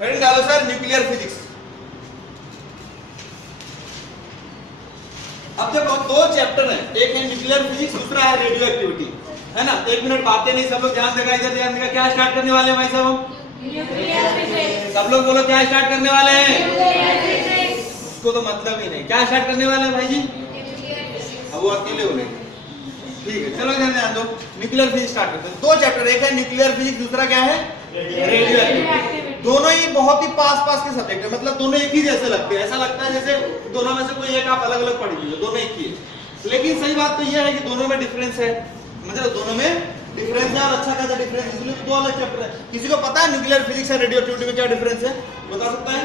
Heading डालो sir nuclear physics. अब देखो दो चैप्टर है, एक है न्यूक्लियर फिजिक्स, दूसरा है रेडियो एक्टिविटी, है ना। 1 मिनट बातें नहीं, सब लोग ध्यान देगा, इधर ध्यान देगा। क्या स्टार्ट करने वाले हैं भाई साहब? सब लोग बोलो क्या स्टार्ट करने वाले हैं? उसको तो मतलब ही नहीं, क्या स्टार्ट करने वाले हैं भाई जी? अब वो अकेले बोलेंगे, ठीक है। चलो इधर ध्यान दो, न्यूक्लियर फिजिक्स स्टार्ट करते हैं। दो चैप्टर, एक है न्यूक्लियर फिजिक्स, दूसरा क्या है? Radio activity. दोनों ही बहुत ही पास पास के सब्जेक्ट है, मतलब दोनों एक ही जैसे लगते हैं। ऐसा लगता है जैसे दोनों में से कोई एक आप अलग अलग पढ़ी हुई है, दोनों एक ही है। लेकिन सही बात तो यह है कि दोनों में डिफरेंस है, मतलब दोनों में डिफरेंस है, और अच्छा खासा डिफरेंस, इसलिए दो अलग चैप्टर है। किसी को पता है न्यूक्लियर फिजिक्स और रेडियो एक्टिविटी में क्या डिफरेंस है? बता सकता है?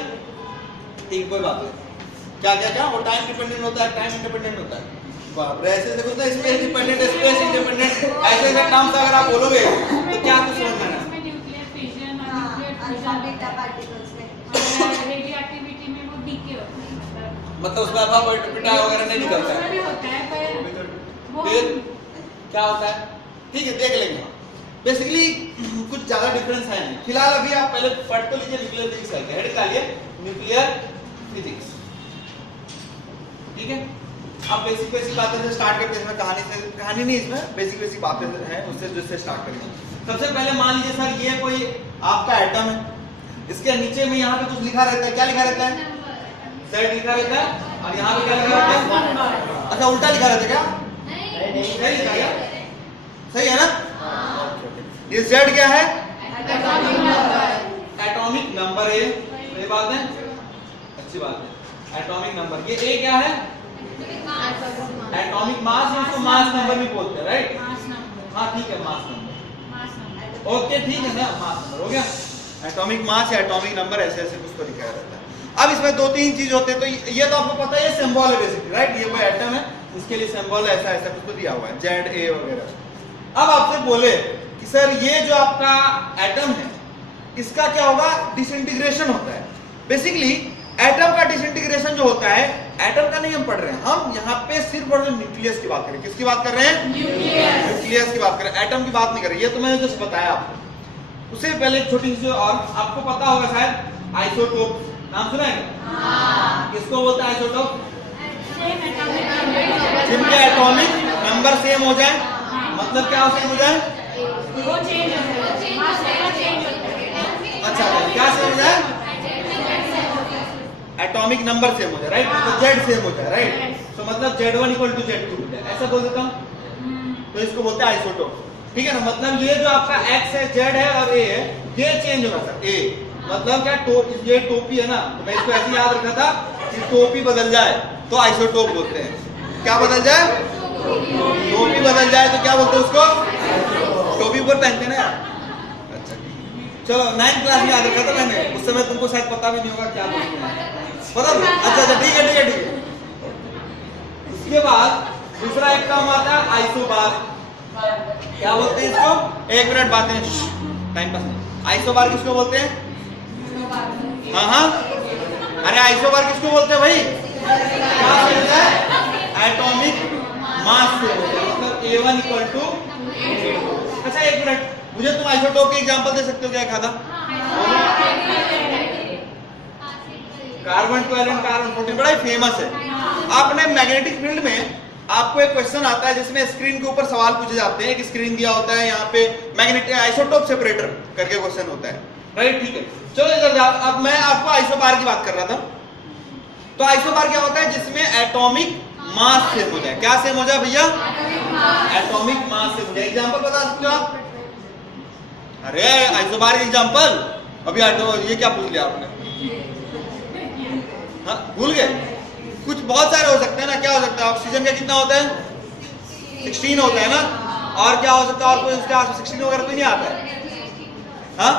ठीक, कोई बात नहीं। क्या क्या क्या? वो टाइम डिपेंडेंट होता है, टाइम इंडिपेंडेंट होता है। बाप रे, ऐसे देखो तो स्पेस डिपेंडेंट, स्पेस इंडिपेंडेंट, ऐसे ऐसे टर्म्स अगर आप बोलोगे तो क्या कुछ समझ में आना? न्यूक्लियर फिजन और न्यूक्लियर बीटा पार्टिकल्स में रेडियो एक्टिविटी में वो डीके होता है, मतलब उसमें अल्फा बीटा वगैरह नहीं निकलता है। भी होता है पर वो फिर क्या होता है? ठीक है, देख लेंगे। बेसिकली कुछ ज्यादा डिफरेंस है नहीं। फिलहाल अभी आप पहले पढ़ तो लीजिए न्यूक्लियर फिजिक्स है, हेड डालिए न्यूक्लियर फिजिक्स, ठीक है। अब बेसिक बेसिक बातें से स्टार्ट करते हैं, कहानी नहीं, इसमें बेसिक बेसिक बातें हैं, उससे जिससे स्टार्ट करेंगे। सबसे पहले मान लीजिए सर ये कोई आपका एटम है, इसके नीचे में यहाँ पे कुछ लिखा रहता है, क्या लिखा रहता है? Z लिखा रहता है, और यहाँ पे क्या लिखा रहता है? अच्छा, उल्टा लिखा रहता है क्या? सही लिखा क्या? सही है ना? ये Z क्या है? एटॉमिक नंबर है, ये बात है, अच्छी बात है। एटॉमिक नंबर, ये A क्या है? एटॉमिक मास, इसको मास नंबर भी बोलते हैं, राइट? हाँ ठीक है, मास नंबर, ओके ठीक है ना, मास नंबर हो गया। एटॉमिक मास या एटॉमिक नंबर ऐसे ऐसे कुछ तो लिखा रहता है। अब इसमें दो तीन चीज होते हैं, तो ये तो आपको पता है, ये सिंबल है बेसिकली, राइट? ये कोई एटम है, उसके लिए सिंबल ऐसा ऐसा कुछ तो दिया हुआ है, ZA वगैरह। अब आपसे बोले कि सर ये जो आपका एटम है, इसका क्या होगा? डिसइंटीग्रेशन होता है। बेसिकली एटम का डिसइंटीग्रेशन जो होता है, एटम का नहीं हम पढ़ रहे हैं, हम यहाँ पे सिर्फ और न्यूक्लियस की बात करें। किसकी बात कर रहे हैं? न्यूक्लियस की बात कर रहे हैं, एटम की बात नहीं कर रहे। ये तो मैंने जस्ट बताया आपको। उससे पहले एक छोटी सी और आपको पता होगा शायद, आइसोटोप नाम सुना है? किसको बोलते हैं आइसोटोप? जिनके एटॉमिक नंबर सेम हो जाए, मतलब क्या सेम हो जाए? अच्छा, क्या सेम हो जाए? एटॉमिक नंबर सेम हो जाए, राइट? तो Z सेम हो जाए, राइट? तो मतलब Z1 = Z2 हो जाए, ऐसा बोल देता हूँ, तो इसको बोलते हैं आइसोटोप, ठीक है ना। मतलब ये जो आपका X है, Z है और A है, ये चेंज होगा सर। A मतलब क्या? ये टोपी है ना, तो मैं इसको ऐसे याद रखा था कि टोपी बदल जाए तो आइसोटोप बोलते हैं। क्या बदल जाए? टोपी बदल जाए तो क्या बोलते हैं उसको? टोपी ऊपर पहनते हैं ना यार। अच्छा चलो, 9th क्लास में याद रखा था मैंने, उस समय तुमको शायद पता भी नहीं होगा क्या बोलते हैं, पता? अच्छा ठीक है ठीक है ठीक है। उसके बाद दूसरा एक टर्म आता है आइसोबार। क्या बोलते हैं इसको? 1 मिनट बातें, टाइम पास। आइसोबार किसको बोलते हैं? हाँ हाँ, अरे आइसोबार किसको बोलते हैं भाई? क्या बोलते हैं? एटॉमिक मास से होता है, मतलब A1 = अच्छा 1 मिनट, मुझे तुम आइसोटोप के एग्जांपल दे सकते हो क्या? एक आधा। कार्बन 12 एंड कार्बन 14 बड़ा ही फेमस है। आपने मैग्नेटिक फील्ड में आपको एक क्वेश्चन आता है जिसमें स्क्रीन के ऊपर सवाल पूछे जाते हैं, कि स्क्रीन दिया होता है, यहाँ पे मैग्नेटिक आइसोटोप सेपरेटर करके क्वेश्चन होता है, राइट? ठीक है, चलो इधर जाओ। अब मैं आपको आइसोबार की बात कर रहा था। तो आइसोबार क्या होता है? जिसमें एटॉमिक मास सेम हो जाए। क्या सेम हो जाए भैया? एटॉमिक मास सेम हो जाए। एग्जांपल बता सकते हो आप? अरे आइसोबार के एग्जांपल अभी ये क्या पूछ लिया आपने? हाँ भूल गए? कुछ बहुत सारे हो सकते हैं ना। क्या हो सकता है? ऑक्सीजन का कितना होता है? 16 होता है ना। और क्या हो सकता है? और कोई उसके आसपास 16 वगैरह कोई नहीं आता है? हाँ,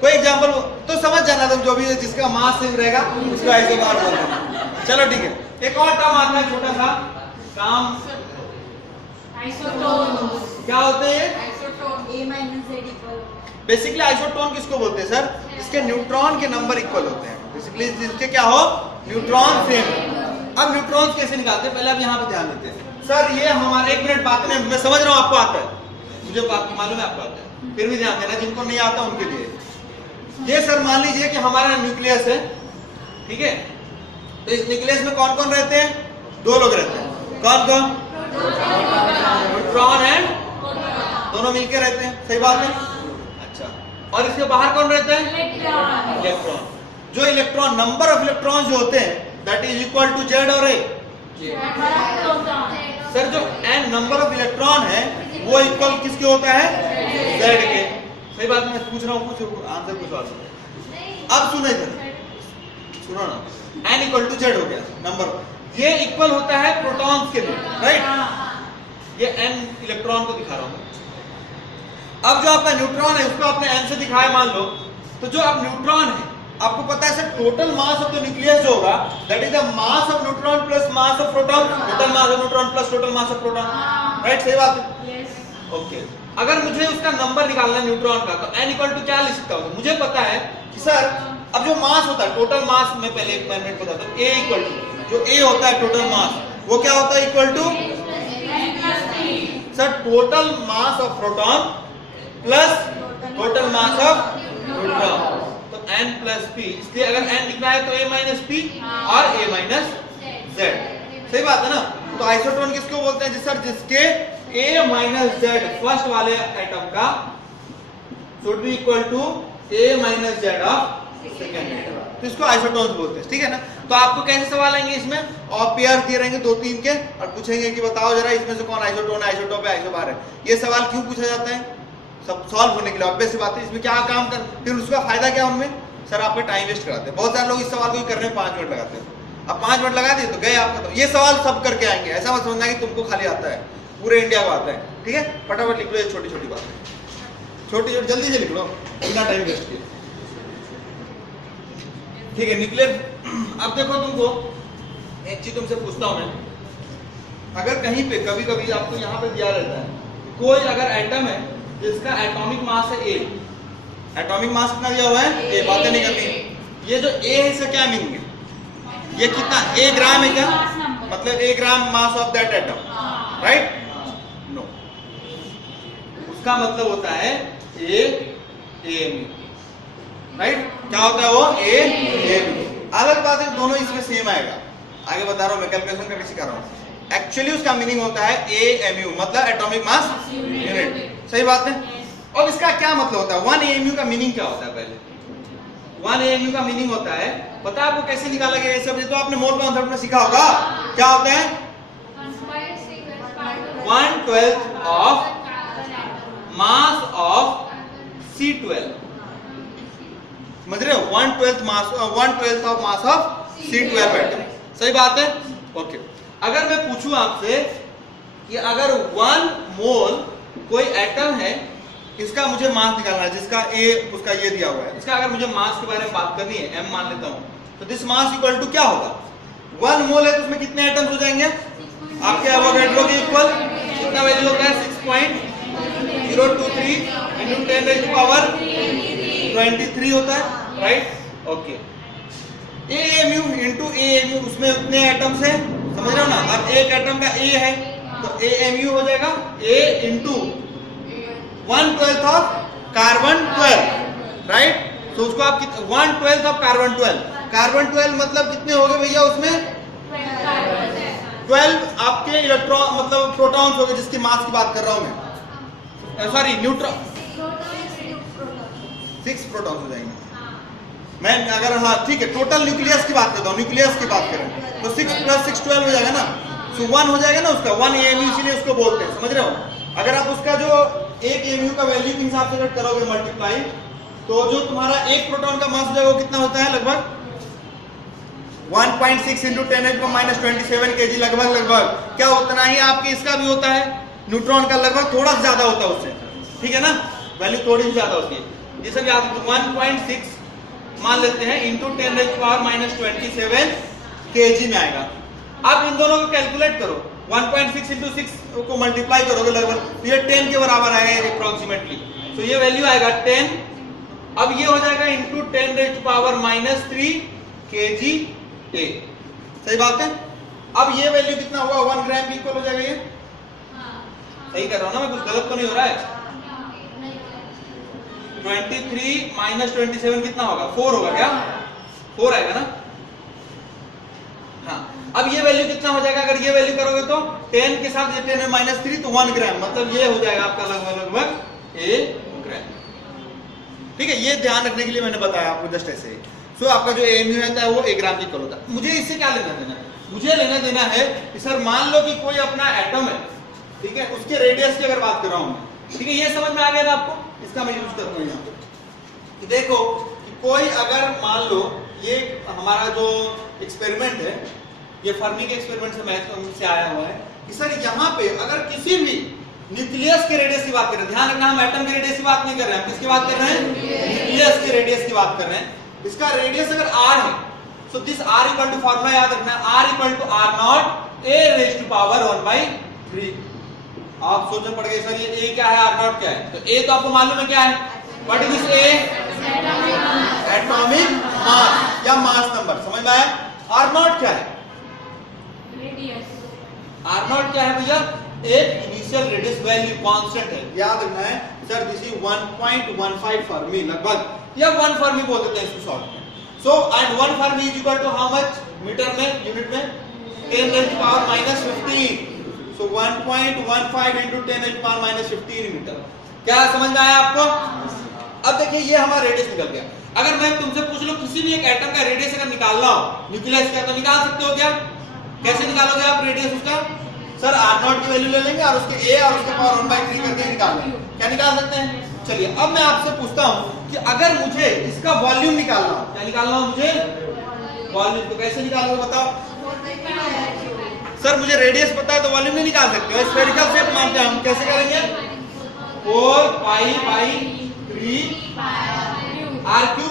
कोई एग्जांपल तो समझ जाना तुम, जो भी जिसका मास सेम रहेगा उसको आइसोबार बोलते हैं। चलो ठीक है, एक और टर्म आता है छोटा सा काम, आइसोटोन। क्या होते हैं? बेसिकली आइसोटोन किसको बोलते हैं सर? इसके न्यूट्रॉन के नंबर इक्वल होते हैं। बेसिकली जिसके क्या हो? Neutron same. अब न्यूट्रॉन्स कैसे निकालते हैं, पहले आप यहाँ पे ध्यान देते हैं सर। ये हमारे 1 मिनट बात में, मैं समझ रहा हूँ आपको आता है, मुझे बात मालूम है आपको आता है, फिर भी ध्यान देना, जिनको नहीं आता उनके लिए। ये सर मान लीजिए कि हमारा न्यूक्लियस है, ठीक है, तो इस न्यूक्लियस में कौन कौन रहते हैं? दो लोग रहते हैं। कौन कौन? न्यूट्रॉन एंड दोनों मिलके रहते हैं, सही बात है। अच्छा, और इसके बाहर कौन रहते हैं? इलेक्ट्रॉन। जो इलेक्ट्रॉन, नंबर ऑफ इलेक्ट्रॉन जो होते हैं that is equal to Z और ए। सर जो एन नंबर ऑफ इलेक्ट्रॉन है वो इक्वल किसके होता है? जेड के। सही बात मैं पूछ रहा हूँ, कुछ आंसर कुछ और। अब सुनो इधर, सुनो ना, एन इक्वल टू जेड हो गया नंबर, ये इक्वल होता है प्रोटॉन्स के लिए, राइट। ये एन इलेक्ट्रॉन को दिखा रहा हूँ। अब जो आपका न्यूट्रॉन है उसको आपने एन से दिखाया मान लो, तो जो आप न्यूट्रॉन है आपको पता है sir total mass of the nucleus जो होगा that is the mass of neutron plus mass of proton, total mass of neutron plus total mass of proton, right, सही बात है। ओके, अगर मुझे उसका नंबर निकालना है न्यूट्रॉन का तो n इक्वल टू क्या लिख सकता हूँ? मुझे पता है कि सर अब जो मास होता है टोटल मास में पहले एक मिनट बताता हूँ, a इक्वल टू जो a होता है टोटल मास वो क्या होता है? Equal to sir total mass of proton plus total mass of neutron, तो n प्लस p। इसलिए अगर n लिखना है तो a माइनस p और a माइनस z, सही बात है ना। तो आइसोटोन किसको बोलते हैं? सर जिसके a माइनस z फर्स्ट वाले एटम का should be equal to a minus z of second atom, तो इसको आइसोटोन्स बोलते हैं, ठीक है ना। तो आपको कैसे सवाल आएंगे इसमें? और पेयर दिए रहेंगे 2-3 के और पूछेंगे कि बताओ जरा इसमें से कौन आइसोटोन है, आइसोटोप है, आइसोबार है। ये सवाल क्यों पूछा जाता है? सब सॉल्व होने के लिए, ऑब्वियस सी बात है। इसमें क्या काम कर, फिर उसका फायदा क्या उनमें? सर आपका टाइम वेस्ट कराते हैं। बहुत सारे लोग इस सवाल को करने में 5 मिनट लगाते हैं। अब 5 मिनट लगा दिए तो गए आपका। तो ये सवाल सब करके आएंगे, ऐसा मत समझना कि तुमको खाली आता है, पूरे इंडिया को आता है, ठीक है। फटाफट लिख लो, ये छोटी छोटी बात है, छोटी छोटी जल्दी से लिख लो, बिना टाइम वेस्ट किए, ठीक है। न्यूक्लियर, अब देखो तुमको एक चीज तुमसे पूछता हूं मैं, अगर कहीं पे कभी कभी आपको यहाँ पे दिया रहता है कोई अगर एटम है जिसका एटॉमिक मास है ए, एटॉमिक मास कितना दिया हुआ है? ए, बातें नहीं करनी। ये जो ए है इसका क्या मीनिंग है? ये कितना ए ग्राम है क्या? मतलब a gram mass of that atom, right? No, उसका मतलब होता है ए एम, राइट। क्या होता है वो? A M. अलग बात है दोनों इसमें सेम आएगा, आगे बता रहा हूं मैं, कैलकुलेशन करके सिखा रहा हूं। एक्चुअली उसका मीनिंग होता है AMU, मतलब एटॉमिक मास यूनिट, सही बात है। और इसका क्या मतलब होता है? 1 AMU का मीनिंग क्या होता है? पहले 1 AMU का मीनिंग होता है, पता है आपको कैसे निकाला गया? ये सब तो आपने मोल कॉन्सेप्ट में सीखा होगा। क्या होता है? 1/12 ऑफ मास ऑफ C12, समझ रहे हो? 1/12 मास, 1/12 of mass of C12 atom, सही बात है। ओके, अगर मैं पूछूं आपसे कि अगर 1 मोल कोई एटम है इसका मुझे मास निकालना है, जिसका ए उसका ये दिया हुआ है, इसका अगर मुझे मास के बारे में बात करनी है, m मान लेता हूं, तो दिस मास इक्वल टू क्या होगा? 1 मोल है तो उसमें कितने एटम्स हो जाएंगे आपके? एवोगाड्रो के इक्वल कितना वैल्यू होता है? 6.023 into 10⁻23 होता है, right? Okay, AMU into AMU, उसमें उतने एटम्स हैं, समझ रहे हो ना। अब एक एटम का A है तो AMU हो जाएगा A into 1/12 of carbon 12, right. तो उसको आप 1/12 ऑफ कार्बन 12, कार्बन 12 मतलब कितने हो गए भैया? उसमें 12 आपके इलेक्ट्रॉन मतलब प्रोटॉन्स हो गए, जिसकी मास की बात कर रहा हूं मैं, सॉरी न्यूट्रॉन, 6 प्रोटॉन्स हो जाएंगे। मैं अगर, हाँ ठीक है, टोटल न्यूक्लियस की बात करता हूँ, न्यूक्लियस की बात करें तो 6 + 6 12 हो जाएगा ना, सो 1 हो जाएगा ना उसका, 1 AMU, इसीलिए उसको बोलते हैं, समझ रहे हो। अगर आप उसका जो एक AMU का वैल्यू के हिसाब से करोगे मल्टीप्लाई, तो जो तुम्हारा एक प्रोटॉन का मास हो जाएगा वो कितना होता है? लगभग 1.6 into 10⁻⁻27 kg, लगभग क्या उतना ही आपके इसका भी होता है, न्यूट्रॉन का लगभग थोड़ा सा ज्यादा होता है उससे, ठीक है ना, वैल्यू थोड़ी सी ज्यादा होती है। जैसे कि आप 1.6 मान लेते हैं इंटू 10⁻⁻27 kg में आएगा। आप इन दोनों को कैलकुलेट करो, 1.6 into 6 को मल्टीप्लाई करोगे लगभग ये 10 के बराबर आएगा अप्रोक्सीमेटली, तो ये वैल्यू आएगा 10। अब ये हो जाएगा इंटू 10⁻³ kg A, सही बात है। अब ये वैल्यू कितना हुआ? 1 ग्राम की इक्वल हो जाएगा। ये सही कर रहा हूं ना मैं? कुछ गलत तो नहीं हो रहा है? 23 माइनस 27 कितना होगा? 4 होगा क्या? 4 आएगा ना? हाँ, अब ये वैल्यू कितना हो जाएगा? अगर ये वैल्यू करोगे तो 10 के साथ ये 10 माइनस 3 तो 1 ग्राम, मतलब ये हो जाएगा आपका लगभग 1 ग्राम। ठीक है, ये ध्यान रखने के लिए मैंने बताया आपको जस्ट ऐसे ही। सो आपका जो एएमयू रहता है वो 1 ग्राम की इक्वल होता है। मुझे इससे क्या लेना देना है? मुझे लेना देना है कि सर मान लो कि कोई अपना एटम है, ठीक है, उसके रेडियस की अगर बात कर रहा हूं मैं, ठीक है, ये समझ में आ गया ना आपको? इसका मैं यूज करता हूं यहाँ पे। देखो कि कोई अगर मान लो ये हमारा जो एक्सपेरिमेंट है, ये फर्मी के एक्सपेरिमेंट से मैथ से आया हुआ है कि सर यहाँ पे अगर किसी भी न्यूक्लियस के रेडियस की बात कर रहे हैं, ध्यान रखना हम एटम के रेडियस की बात नहीं कर रहे हैं, हम किसकी बात कर रहे हैं? न्यूक्लियस के रेडियस की बात कर रहे हैं। इसका रेडियस अगर r है, so this r equal to formula याद रखना है, r equal to r nought a raise to power 1/3। आप सोचने पड़ गए सर ये a क्या है, r नॉट क्या है? तो a तो आपको मालूम है क्या है? What is this a? Atomic mass या मास नंबर, समझ में आया? r नॉट क्या है? रेडियस। r नॉट क्या है भैया? एक इनिशियल रेडियस वैल्यू कांस्टेंट है, याद रखना है सर। दिस इज 1.15 फर्मी लगभग, या 1 फर्मी बोल देते हैं इसको शॉर्ट में। So and 1 fermi is equal to how much metre में, यूनिट में? 10 raised to power minus 15। So 1.15 into 10 raised to power minus 15 metre. क्या समझ में आया आपको? अब देखिए ये हमारा रेडियस निकल गया। अगर मैं तुमसे पूछ लूं किसी भी एक एटम का रेडियस अगर निकालना हो, न्यूक्लियस का, तो निकाल सकते हो क्या? कैसे निकालोगे आप रेडियस उसका? सर r नॉट की वैल्यू ले लेंगे और उसके a और उसके पावर 1/3 करके निकाल लेंगे। क्या निकाल सकते हैं? चलिए अब मैं आपसे पूछता हूं कि अगर मुझे इसका वॉल्यूम निकालना हो, क्या निकालना हो मुझे? वॉल्यूम। तो कैसे निकालोगे बताओ? सर मुझे रेडियस पता है तो वॉल्यूम नहीं निकाल सकते हो, स्फेरिकल शेप मानते हैं हम। कैसे करेंगे? 4π/3 r3।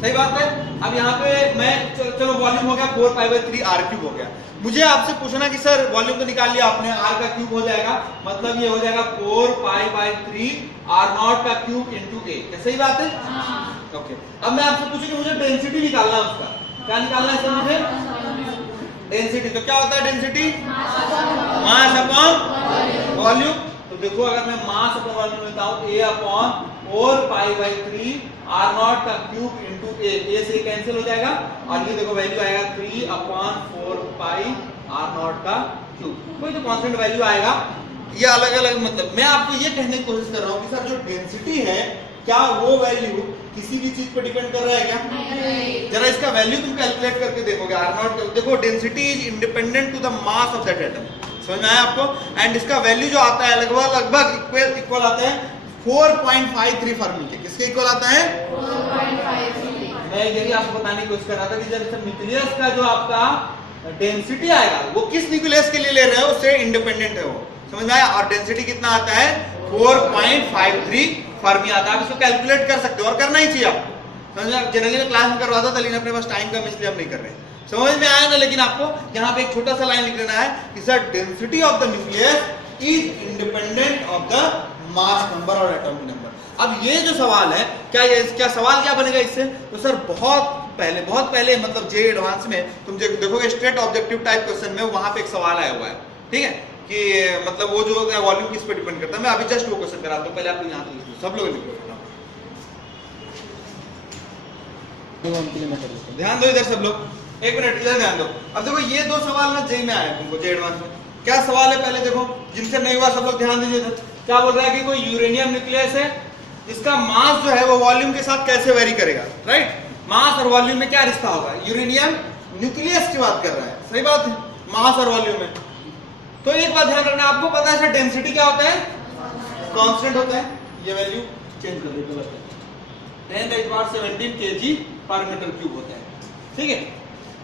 सही बात है। अब यहाँ पे मैं चलो वॉल्यूम हो गया 4π/3 r3 हो गया। मुझे आपसे पूछना कि सर वॉल्यूम तो निकाल लिया आपने, r का क्यूब हो जाएगा, मतलब ये हो जाएगा 4π/3 r0 का क्यूब इनटू a। क्या सही बात है? ओके। अब मैं आपसे पूछूं कि मुझे डेंसिटी निकालना है उसका, क्या निकालना है सर मुझे? डेंसिटी। तो क्या होता है डेंसिटी? Mass upon volume. तो देखो अगर मैं मास अपॉन वॉल्यूम लेता हूं a अपॉन 4π/3 r0 का क्यूब इनटू a से कैंसिल हो जाएगा और ये देखो वैल्यू आएगा 3/4π r0 का क्यूब। कोई तो कांस्टेंट वैल्यू आएगा। ये अलग अलग, मतलब मैं आपको ये कहने की कोशिश कर रहा हूं कि सर जो डेंसिटी है क्या वो वैल्यू किसी भी चीज पर डिपेंड कर रहा है क्या? नहीं। जरा इसका वैल्यू तुम कैलकुलेट करके देखोगे r0। देखो density is independent to the mass of that atom. समझ में आया आपको? एंड इसका वैल्यू जो आता है लगभग इक्वल आता है 4.53 फर्मी के। किसके इक्वल आता है? 4.53। मैं यही आपको बताने की कोशिश कर रहा था कि जब न्यूक्लियस का जो आपका डेंसिटी आएगा वो किस न्यूक्लियस के लिए ले रहे हो उससे इंडिपेंडेंट है वो। समझ में आया? और डेंसिटी कितना आता है? 4.53 फर्मी आता है। आप इसको कैलकुलेट कर सकते हो और करना ही चाहिए आपको। समझ में? जनरली मैं क्लास में करवाता था लेकिन अपने पास टाइम कम इसलिए हम नहीं कर रहे। समझ में आया ना? लेकिन आपको यहाँ पे एक छोटा सा लाइन लिख लेना है कि sir density of the nucleus is independent of the mass number और एटॉमिक नंबर। अब ये जो सवाल है, क्या सवाल क्या बनेगा इससे? तो सर बहुत पहले मतलब जे एडवांस में तुम देखोगे स्ट्रेट ऑब्जेक्टिव टाइप क्वेश्चन में वहां पे एक सवाल आया हुआ है, ठीक है, कि मतलब वो जो है वॉल्यूम किस पे डिपेंड करता है। मैं अभी जस्ट वो क्वेश्चन कराता हूं, पहले आप लोग यहाँ तो लिख लो, सब लोग लिख लो। ध्यान दो इधर सब लोग, एक मिनट इधर ध्यान दो। अब देखो ये दो सवाल ना जे में आए तुमको, जे एडवांस में। क्या सवाल है पहले देखो, जिनसे नहीं हुआ सब लोग ध्यान दीजिए। क्या बोल रहा है कि कोई यूरेनियम न्यूक्लियस है, इसका मास जो है वो वॉल्यूम के साथ कैसे वेरी करेगा, राइट? मास और वॉल्यूम में क्या रिश्ता होगा? यूरेनियम न्यूक्लियस की बात कर रहा है, सही बात है, मास और वॉल्यूम में। तो एक बात ध्यान रखना, आपको पता है डेंसिटी क्या होता है? कांस्टेंट होता है। ये वैल्यू चेंज कर देते हैं, 10⁻17 kg पर मीटर क्यूब होता है, ठीक है।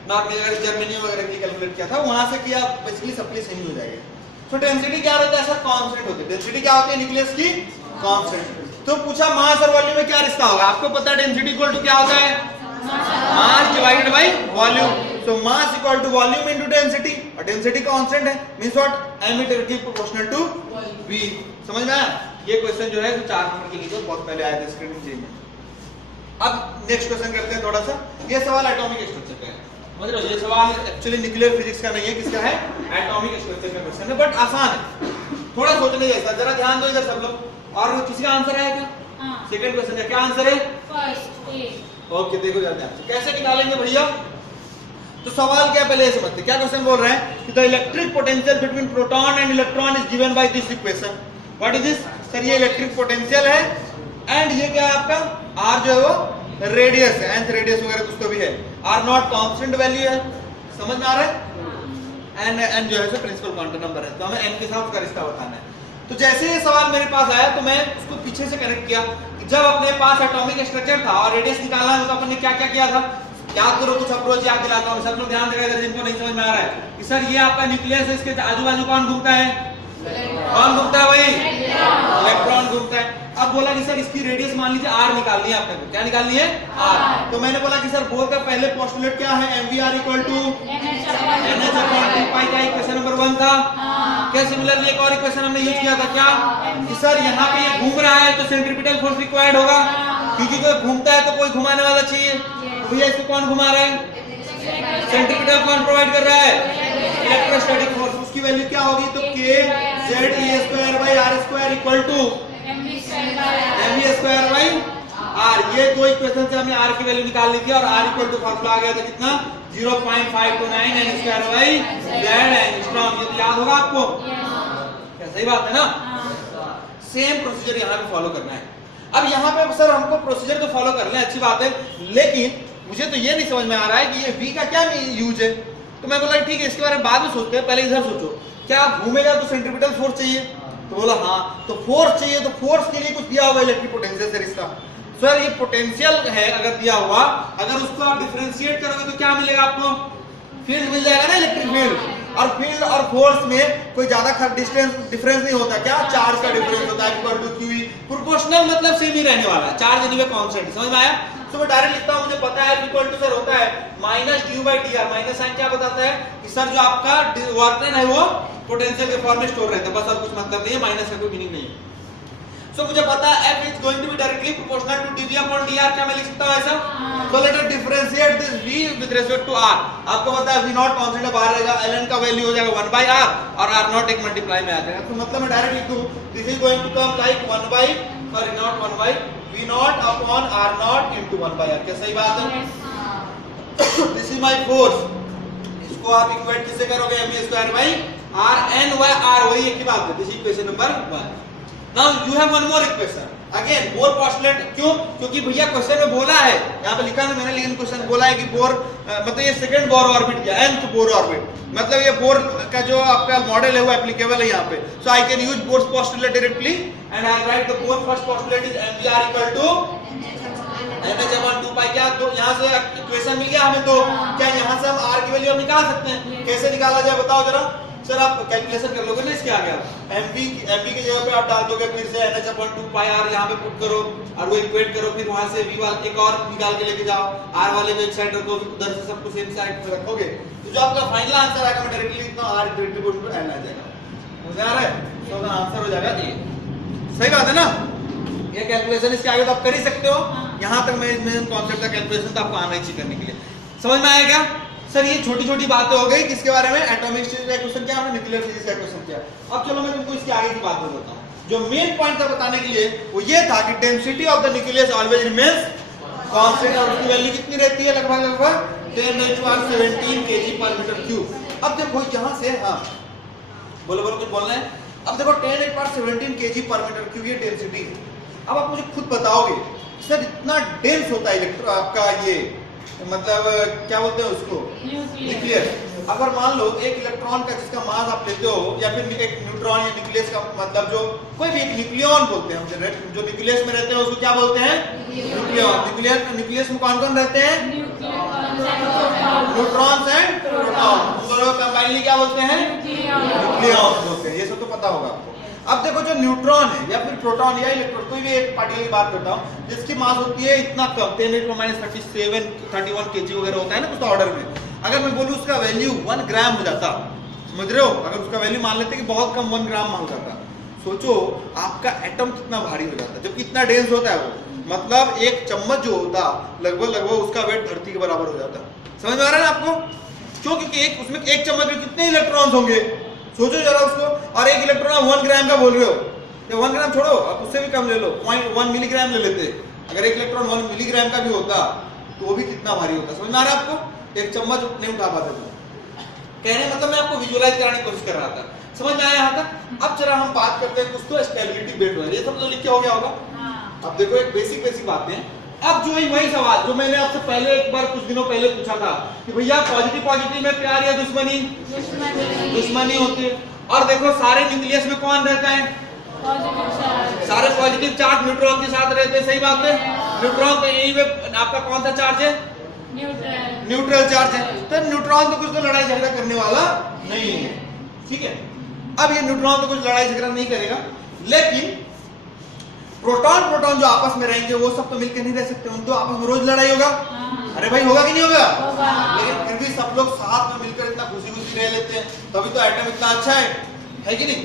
नॉर्मली अगर जर्मनी वगैरह की कैलकुलेट किया था वहां से किया, बेसिकली सबके सही हो जाएगा। तो डेंसिटी क्या होता है सर? कांस्टेंट होती है। डेंसिटी क्या होती है न्यूक्लियस की? कांस्टेंट। तो पूछा मास और वॉल्यूम में क्या रिश्ता होगा? आपको पता है डेंसिटी इक्वल टू क्या होता है? Mass divided by volume. So mass equal to volume into density, और डेंसिटी कांस्टेंट है, means what? m directly proportional to v। समझ में आया? ये क्वेश्चन जो है 4 नंबर के लिए बहुत पहले आया था स्क्रीन जे में। अब नेक्स्ट क्वेश्चन करते हैं थोड़ा सा। ये सवाल एटॉमिक स्ट्रक्चर का है, मतलब ये सवाल एक्चुअली न्यूक्लियर फिजिक्स का नहीं है, किसका है? एटॉमिक स्ट्रक्चर का क्वेश्चन है, बट आसान है, थोड़ा सोचने जैसा। जरा ध्यान दो इधर सब लोग। और किसी का आंसर आया क्या? सेकंड क्वेश्चन का क्या आंसर है? First A. ओके, देखो ध्यान से कैसे निकालेंगे भैया। तो सवाल क्या पहले समझते, क्या क्वेश्चन बोल रहे हैं कि the electric potential between proton and electron is given by this equation. What is this? Sir ये इलेक्ट्रिक पोटेंशियल है एंड ये क्या है आपका आर जो है वो रेडियस है, nth रेडियस वगैरह कुछ तो भी है, आर नॉट कांस्टेंट वैल्यू है, समझ में आ रहा है। एन जो है सो प्रिंसिपल क्वांटम नंबर है, तो हमें एन के साथ उसका रिश्ता बताना है। तो जैसे ये सवाल मेरे पास आया तो मैं उसको पीछे से कनेक्ट किया। जब अपने पास एटॉमिक स्ट्रक्चर था और रेडियस निकालना है तो अपन ने क्या क्या किया था, याद करो, कुछ अप्रोच याद दिलाता हूं, सब लोग ध्यान देगा इधर जिनको नहीं समझ में आ रहा है कि सर ये आपका न्यूक्लियस है, इसके आजू बाजू कौन घूमता है? कौन घूमता है भाई? इलेक्ट्रॉन घूमता है। अब बोला कि सर इसकी रेडियस मान लीजिए आर निकालनी है आपने, क्या निकालनी है? आर। तो मैंने बोला कि सर बोर का पहले पोस्टुलेट क्या है? mvr इक्वल टू NH/2π का इक्वेशन नंबर 1 था। क्या सिमिलरली एक और इक्वेशन हमने यूज किया था क्या कि सर यहाँ पे ये घूम रहा है तो सेंट्रीपिटल फोर्स रिक्वायर्ड होगा, क्योंकि कोई घूमता है तो कोई घुमाने वाला चाहिए। तो भैया इसको कौन घुमा रहा है? सेंट्रीपिटल कौन प्रोवाइड कर रहा है? Electrostatic force. उसकी वैल्यू क्या होगी? तो k ZE² equal to mv²/r। ये दो इक्वेशन से हमने r की वैल्यू निकाल ली थी और r इक्वल टू फार्मूला आ गया था कितना? 0.529 n²/z एंगस्ट्रॉम। ये तो याद होगा आपको, क्या सही बात है ना? सेम प्रोसीजर यहाँ पे फॉलो करना है। अब यहाँ पे सर हमको प्रोसीजर तो फॉलो करना है, अच्छी बात है, लेकिन मुझे तो ये नहीं समझ में आ रहा है कि ये v का क्या यूज है। तो मैं बोला ठीक है इसके बारे में बाद में सोचते हैं, पहले इधर सोचो, क्या घूमेगा तो सेंट्रीपिटल फोर्स चाहिए? तो बोला हाँ, तो फोर्स चाहिए, तो फोर्स के लिए कुछ दिया होगा इलेक्ट्रिक पोटेंशियल से रिश्ता। सर ये पोटेंशियल है अगर दिया हुआ, अगर उसको आप डिफरेंशिएट करोगे तो क्या मिलेगा आपको? फील्ड मिल जाएगा ना, इलेक्ट्रिक फील्ड। और फील्ड और फोर्स में कोई ज्यादा डिफरेंस नहीं होता, क्या? चार्ज का डिफरेंस होता है इक्वल टू QE। प्रोपोर्शनल मतलब सेम ही रहने वाला है, चार्ज एनीवे कांस्टेंट। समझ में आया? तो मैं डायरेक्ट लिखता हूं, मुझे पता है इक्वल टू सर होता है -du/dr। माइनस साइन क्या बताता है कि सर जो आपका वर्क डन है वो पोटेंशियल के फॉर्म में स्टोर रहता है, बस और कुछ मतलब नहीं है, माइनस का कोई मीनिंग नहीं है। सो मुझे पता है f is going to be directly proportional to dv/dr। क्या मैं लिख सकता हूं ऐसा? So let us differentiate this v with respect to r। आपको पता है v नॉट कांस्टेंट बाहर रहेगा, ln का वैल्यू हो जाएगा 1/r और r नॉट एक मल्टीप्लाई में आ जाएगा। तो मतलब मैं डायरेक्ट लिख दूं this is going to come like 1/v nought upon r nought into 1/r। क्या सही बात है? This is my force. इसको आप इक्वेट किससे करोगे? mv²/r वही एक ही बात है। This equation number 1। Now you have one more equation again, bore postulate. क्यों? क्योंकि भैया क्वेश्चन में बोला है, यहाँ पे लिखा है मैंने, लेकिन क्वेश्चन बोला है कि बोर मतलब ये सेकंड बोर ऑर्बिट क्या, nth बोर ऑर्बिट, मतलब ये बोर का जो आपका मॉडल है वो एप्लीकेबल है यहाँ पे। So I can use Bohr postulate directly and I write the Bohr first postulate is mvr equal to NH/2π। क्या तो यहाँ से इक्वेशन मिल गया हमें, तो क्या यहाँ से हम r की वैल्यू हम निकाल सकते हैं? कैसे निकाला जाए बताओ जरा। सर आप कैलकुलेशन कर लोगे ना इसके आगे, आप mv की जगह पे आप डाल दोगे, फिर से NH/2πr यहाँ पे पुट करो और वो इक्वेट करो, फिर वहां से v वाला एक और निकाल के लेके जाओ, r वाले को एक साइड रखो, उधर से सबको सेम साइड पे रखोगे, तो जो आपका फाइनल आंसर आएगा मैं डायरेक्टली लिखता हूं r डायरेक्टली पुट n आ जाएगा। मुझे आ रहा है? तो आंसर हो जाएगा ये। सही बात है ना? ये कैलकुलेशन इसके आगे तो आप कर ही सकते हो। यहाँ तक मैं कॉन्सेप्ट का कैलकुलेशन तो आपको आना ही चाहिए करने के लिए। समझ में आया क्या? सर ये छोटी छोटी बातें हो गई किसके बारे में? एटॉमिक स्टेट का क्वेश्चन क्या, न्यूक्लियर फिजिक्स का क्वेश्चन क्या। अब चलो मैं तुमको इसके आगे की बात बताता हूं। जो मेन पॉइंट था बताने के लिए वो ये था कि density of the nucleus always remains constant, और उसकी वैल्यू कितनी रहती है? लगभग 10⁻17 kg/m³। अब देखो यहां से, हाँ बोलो कुछ बोलना है। अब देखो 10⁻17 kg/m³ ये डेंसिटी है। अब आप मुझे खुद बताओगे सर इतना डेंस होता है इलेक्ट्रो आपका ये मतलब क्या बोलते हैं उसको, न्यूक्लियस। अगर मान लो एक इलेक्ट्रॉन का जिसका मास आप लेते हो, या फिर एक न्यूट्रॉन या न्यूक्लियस का मतलब जो कोई भी एक न्यूक्लियन बोलते हैं हम, जो न्यूक्लियस में रहते हैं उसको क्या बोलते हैं? न्यूक्लियन। न्यूक्लियस में कौन कौन रहते हैं? Neutrons and proton. दोनों कंबाइनली क्या बोलते हैं? न्यूक्लियॉन्स बोलते हैं। ये सब तो पता होगा आपको। अब देखो जो न्यूट्रॉन है या फिर प्रोटॉन या इलेक्ट्रॉन, कोई भी एक पार्टिकल की बात करता हूँ जिसकी मास होती है इतना कम 10⁻37 31 kg वगैरह होता है ना कुछ ऑर्डर में। अगर मैं बोलूँ उसका वैल्यू 1 ग्राम हो जाता, समझ रहे हो? अगर उसका वैल्यू मान लेते कि बहुत कम 1 ग्राम मान जाता, सोचो आपका एटम कितना भारी हो जाता, जबकि इतना डेंस होता है वो। मतलब एक चम्मच जो होता लगभग उसका वेट धरती के बराबर हो जाता। समझ में आ रहा है ना आपको? क्यों? क्योंकि उसमें एक चम्मच में कितने इलेक्ट्रॉन्स होंगे, सोचो जरा उसको। और एक इलेक्ट्रॉन 1 ग्राम का बोल रहे हो, तो 1 ग्राम छोड़ो, आप उससे भी कम ले लो, 0.1 मिलीग्राम ले लेते। अगर एक इलेक्ट्रॉन 1 मिलीग्राम का भी होता तो वो भी कितना भारी होता, समझ में आ रहा है आपको? एक चम्मच नहीं उठा पाते थे। कहने मतलब मैं आपको विजुअलाइज कराने की कोशिश कर रहा था, समझ में आया यहाँ तक? अब चला हम बात करते हैं कुछ तो स्टेबिलिटी बेट वाले, ये सब तो लिख के हो गया होगा। अब देखो एक बेसिक बातें, अब जो है वही सवाल जो मैंने आपसे पहले एक बार कुछ दिनों पहले पूछा था कि भैया पॉजिटिव में प्यार या दुश्मनी? दुश्मनी होती है। और देखो सारे न्यूक्लियस में कौन रहता है? सारे पॉजिटिव चार्ज न्यूट्रॉन के साथ रहते हैं, सही बात है। न्यूट्रॉन तो यही में आपका कौन सा चार्ज है? न्यूट्रल चार्ज है। तो न्यूट्रॉन तो कुछ तो लड़ाई झगड़ा करने वाला नहीं है, ठीक है। अब ये न्यूट्रॉन तो कुछ लड़ाई झगड़ा नहीं करेगा, लेकिन प्रोटॉन जो आपस में रहेंगे वो सब तो मिलकर नहीं रह सकते, उनको आपस में रोज लड़ाई होगा। अरे भाई होगा कि नहीं होगा? लेकिन फिर भी सब लोग साथ में मिलकर इतना खुशी रह लेते हैं, तभी तो एटम इतना अच्छा है कि नहीं?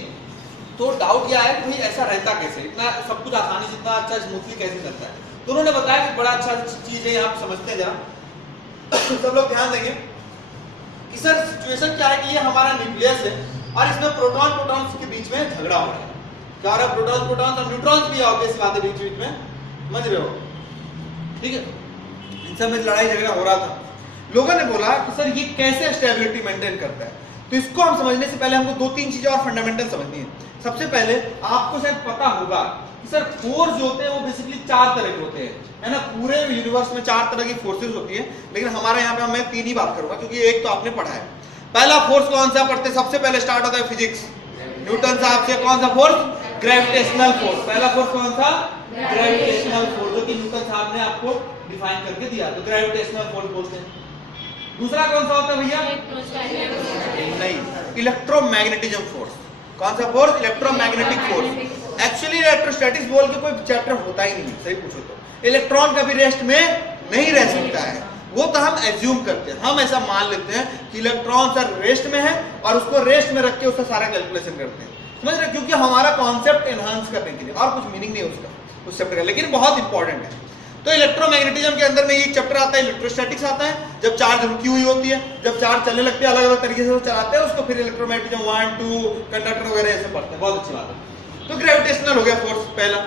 तो डाउट यह है कि भाई ऐसा रहता कैसे, इतना सब कुछ आसानी से इतना अच्छा स्मूथली कैसे चलता है? तो उन्होंने बताया कि बड़ा अच्छा चीज है, आप समझते हैं जरा सब लोग ध्यान देंगे कि सर सिचुएशन क्या है कि ये हमारा न्यूक्लियस है और इसमें प्रोटॉन्स के बीच में झगड़ा हो रहा है। क्या हो रहा है? प्रोटॉन्स और न्यूट्रॉन्स भी ऑब्वियस बात है बीच में, समझ रहे हो? ठीक है, इन सब में लड़ाई झगड़ा हो रहा था। लोगों ने बोला कि सर ये कैसे स्टेबिलिटी मेंटेन करता है? तो इसको हम समझने से पहले हमको 2-3 चीजें और फंडामेंटल समझनी है। सबसे पहले आपको शायद पता होगा कि सर फोर्स जो होते हैं वो बेसिकली 4 तरह के होते हैं, है ना? पूरे यूनिवर्स में 4 तरह की फोर्सेस होती है, लेकिन हमारे यहाँ पे मैं 3 ही बात करूंगा क्योंकि एक तो आपने पढ़ा है। पहला फोर्स कौन सा पढ़ते? सबसे पहले स्टार्ट होता है फिजिक्स, न्यूटन साहब से। कौन सा फोर्स? Gravitational force. पहला फोर्स कौन सा? ग्रेविटेशनल फोर्स, जो कि न्यूटन साहब ने आपको डिफाइन करके दिया, तो ग्रेविटेशनल फोर्स बोलते हैं। दूसरा कौन सा होता है भैया? नहीं, इलेक्ट्रोमैग्नेटिज्म फोर्स। कौन सा force? Electromagnetic force. Actually electrostatics बोल के कोई चैप्टर होता ही नहीं, सही पूछो तो। इलेक्ट्रॉन कभी रेस्ट में नहीं रह सकता है, वो तो हम एज्यूम करते हैं, हम ऐसा मान लेते हैं कि इलेक्ट्रॉन सर रेस्ट में है और उसको रेस्ट में रख के उसका सारा कैलकुलेशन करते हैं, समझ रहे? क्योंकि हमारा कॉन्सेप्ट एनहांस करने के लिए, और कुछ मीनिंग नहीं है उसका उस चैप्टर का, लेकिन बहुत इंपॉर्टेंट है। तो इलेक्ट्रोमैग्नेटिज्म के अंदर में एक चैप्टर आता है इलेक्ट्रोस्टैटिक्स आता है, जब चार्ज रुकी हुई होती है, जब चार्ज चलने लगते हैं अलग अलग तरीके से चलाते हैं उसको, फिर इलेक्ट्रोमैग्नेटिज्म 1, 2 कंडक्टर वगैरह ऐसे पढ़ते हैं, बहुत अच्छी बात है। तो ग्रेविटेशनल हो गया फोर्स पहला।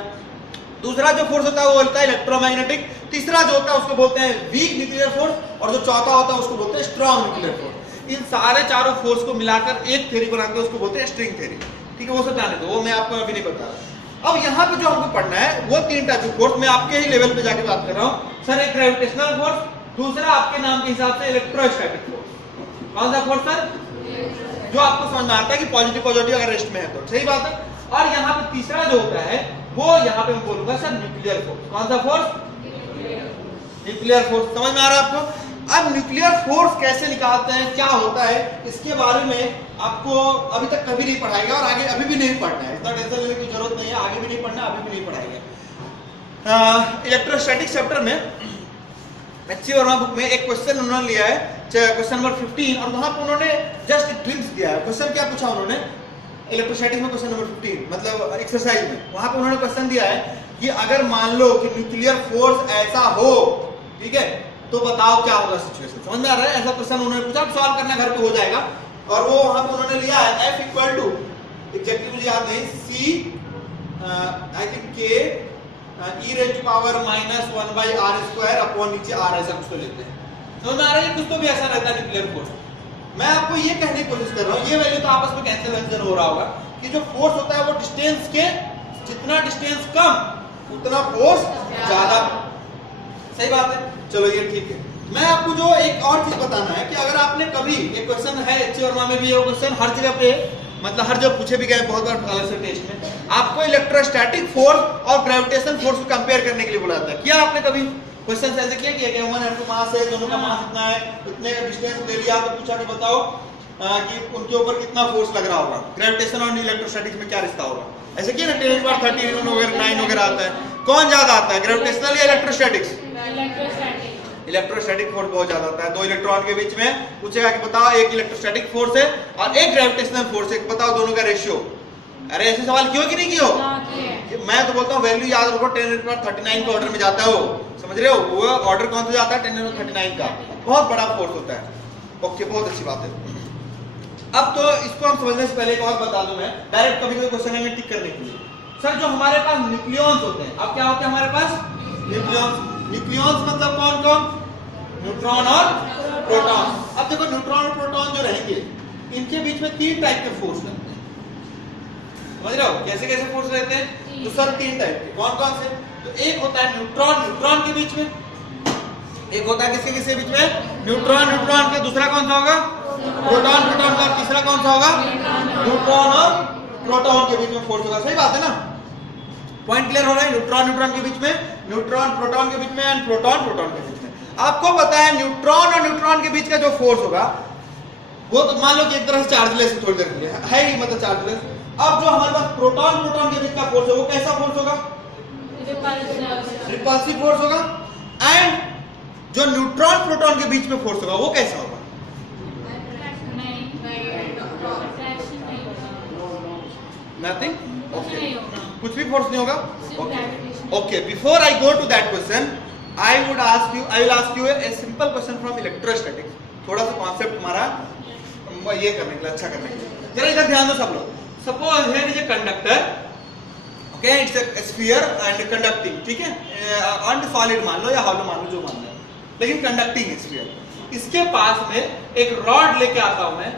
दूसरा जो फोर्स होता है वो होता है इलेक्ट्रोमैग्नेटिक। तीसरा जो होता है उसको बोलते हैं वीक न्यूक्लियर फोर्स, और जो चौथा होता है उसको बोलते हैं स्ट्रॉन्ग न्यूक्लियर फोर्स। इन सारे चारों फोर्स को मिलाकर एक थ्योरी बनाते हैं, उसको बोलते हैं स्ट्रिंग थ्योरी, ठीक है? वो सब जाने दो, वो मैं आपको अभी नहीं बता रहा। अब यहाँ पे जो हमको पढ़ना है वो 3 टाइप के फोर्स, मैं आपके ही लेवल पे जाके बात कर रहा हूँ। सर एक ग्रेविटेशनल फोर्स, दूसरा आपके नाम के हिसाब से इलेक्ट्रोस्टैटिक फोर्स। कौन सा फोर्स सर? जो आपको समझ में आता है कि पॉजिटिव अगर रेस्ट में है तो, सही बात है। और यहाँ पे तीसरा जो होता है वो यहाँ पे मैं बोलूंगा सर न्यूक्लियर फोर्स। कौन सा फोर्स? Nuclear force. समझ में आ रहा है आपको? अब न्यूक्लियर फोर्स कैसे निकालते हैं, क्या होता है, इसके बारे में आपको अभी तक कभी नहीं पढ़ाएगा और आगे अभी भी नहीं पढ़ना है, इतना टेंशन लेने की जरूरत नहीं है, आगे भी नहीं पढ़ना, अभी भी नहीं पढ़ाएगा। इलेक्ट्रोस्टैटिक चैप्टर में एच.सी. वर्मा बुक में एक क्वेश्चन उन्होंने लिया है, क्वेश्चन नंबर 15, और वहां पर उन्होंने जस्ट एक ग्लिम्स दिया है। क्वेश्चन क्या पूछा उन्होंने इलेक्ट्रोस्टैटिक्स में, क्वेश्चन नंबर 15 मतलब एक्सरसाइज में, वहां पर उन्होंने क्वेश्चन दिया है कि अगर मान लो कि न्यूक्लियर फोर्स ऐसा हो, ठीक है, तो बताओ क्या होगा सिचुएशन। समझ में आ रहा है? ऐसा क्वेश्चन उन्होंने पूछा, सॉल्व करना घर पे हो जाएगा। और वो वहां पे उन्होंने लिया है F इक्वल टू, एग्जैक्टली मुझे याद नहीं, C I think K e raise to power -1/r² upon नीचे r, ऐसा कुछ तो लेते हैं। समझ में आ रहा है? कुछ तो भी ऐसा रहता है न्यूक्लियर फोर्स। मैं आपको ये कहने की कोशिश कर रहा हूँ, ये वैल्यू तो आपस में कैंसिल हो रहा होगा कि जो फोर्स होता है वो डिस्टेंस के, जितना डिस्टेंस कम उतना फोर्स ज्यादा, सही बात है? चलो ये ठीक है। मैं आपको जो एक और चीज बताना है कि अगर आपने कभी, एक क्वेश्चन है एच.सी. वर्मा में भी, ये क्वेश्चन हर जगह पे, मतलब हर जगह पूछे भी गए बहुत बार अलग से टेस्ट में, आपको इलेक्ट्रोस्टैटिक फोर्स और ग्रेविटेशन फोर्स को कंपेयर करने के लिए बुलाता है। क्या आपने कभी क्वेश्चन ऐसे किया कि ह्यूमन एटम मास है, दोनों का मास इतना है, इतने का डिस्टेंस ले लिया, तो पूछा कि बताओ कि उनके ऊपर कितना फोर्स लग रहा होगा, ग्रेविटेशन और इलेक्ट्रोस्टैटिक्स में क्या रिश्ता होगा? ऐसे किया ना, 10⁻13 वगैरह 9 वगैरह आता है, कौन ज्यादा आता है, ग्रेविटेशनल या इलेक्ट्रोस्टैटिक्स? इलेक्ट्रोस्टैटिक फोर्स बहुत ज्यादा आता है। 2 इलेक्ट्रॉन के बीच में पूछेगा कि बताओ एक इलेक्ट्रोस्टैटिक फोर्स है और एक ग्रेविटेशनल फोर्स है, बताओ दोनों का रेशियो। अरे ऐसे सवाल क्यों कि नहीं कियो? मैं तो बोलता हूँ वैल्यू याद रखो, 10⁻39 के ऑर्डर में जाता है वो, समझ रहे हो? वो ऑर्डर कौन सा जाता है? 10⁻39 का, बहुत बड़ा फोर्स होता है। ओके, बहुत अच्छी बात है। अब तो इसको हम समझने से पहले एक और बता दूं मैं, डायरेक्ट कभी कोई क्वेश्चन हमें टिक करने के लिए, सर जो हमारे पास न्यूक्लियॉन्स होते हैं, अब क्या होते हैं हमारे पास न्यूक्लियॉन्स। न्यूक्लियॉन्स मतलब कौन कौन? न्यूट्रॉन और प्रोटॉन। अब देखो न्यूट्रॉन और प्रोटॉन जो रहेंगे इनके बीच में 3 टाइप के फोर्स लगते हैं, समझ रहे हो? कैसे कैसे फोर्स रहते हैं? तो सर 3 टाइप के, कौन कौन से? तो एक होता है न्यूट्रॉन न्यूट्रॉन के बीच में, एक होता है किसके किसके बीच में? न्यूट्रॉन न्यूट्रॉन के, दूसरा कौन सा होगा? प्रोटॉन प्रोटॉन का, तीसरा कौन सा होगा? न्यूट्रॉन और प्रोटॉन के बीच में फोर्स होगा। सही बात है ना? पॉइंट क्लियर हो रहा है? न्यूट्रॉन न्यूट्रॉन के बीच में, न्यूट्रॉन प्रोटॉन के बीच में एंड प्रोटॉन प्रोटॉन के बीच में। आपको पता है न्यूट्रॉन और न्यूट्रॉन के बीच का जो फोर्स होगा वो तो मान लो कि एक तरह से चार्जलेस थोड़ी देर के लिए है ही, मतलब चार्जलेस। अब जो हमारे पास प्रोटॉन प्रोटॉन के बीच का फोर्स है वो कैसा फोर्स होगा? रिपल्सिव फोर्स होगा। एंड जो न्यूट्रॉन प्रोटॉन के बीच में फोर्स होगा वो कैसा होगा? नथिंग, कुछ भी फोर्स नहीं होगा। Okay, before I go to that question I will ask you a simple question from electrostatics, थोड़ा सा कॉन्सेप्ट हमारा ये करने के लिए, अच्छा करने के लिए। जरा इधर ध्यान दो सब लोग। Suppose here is a conductor, okay, it's a sphere and conducting, ठीक है, and solid मान लो या hollow मान लो, जो मान लो, लेकिन conducting है sphere। इसके पास में एक रॉड लेके आता हूं मैं,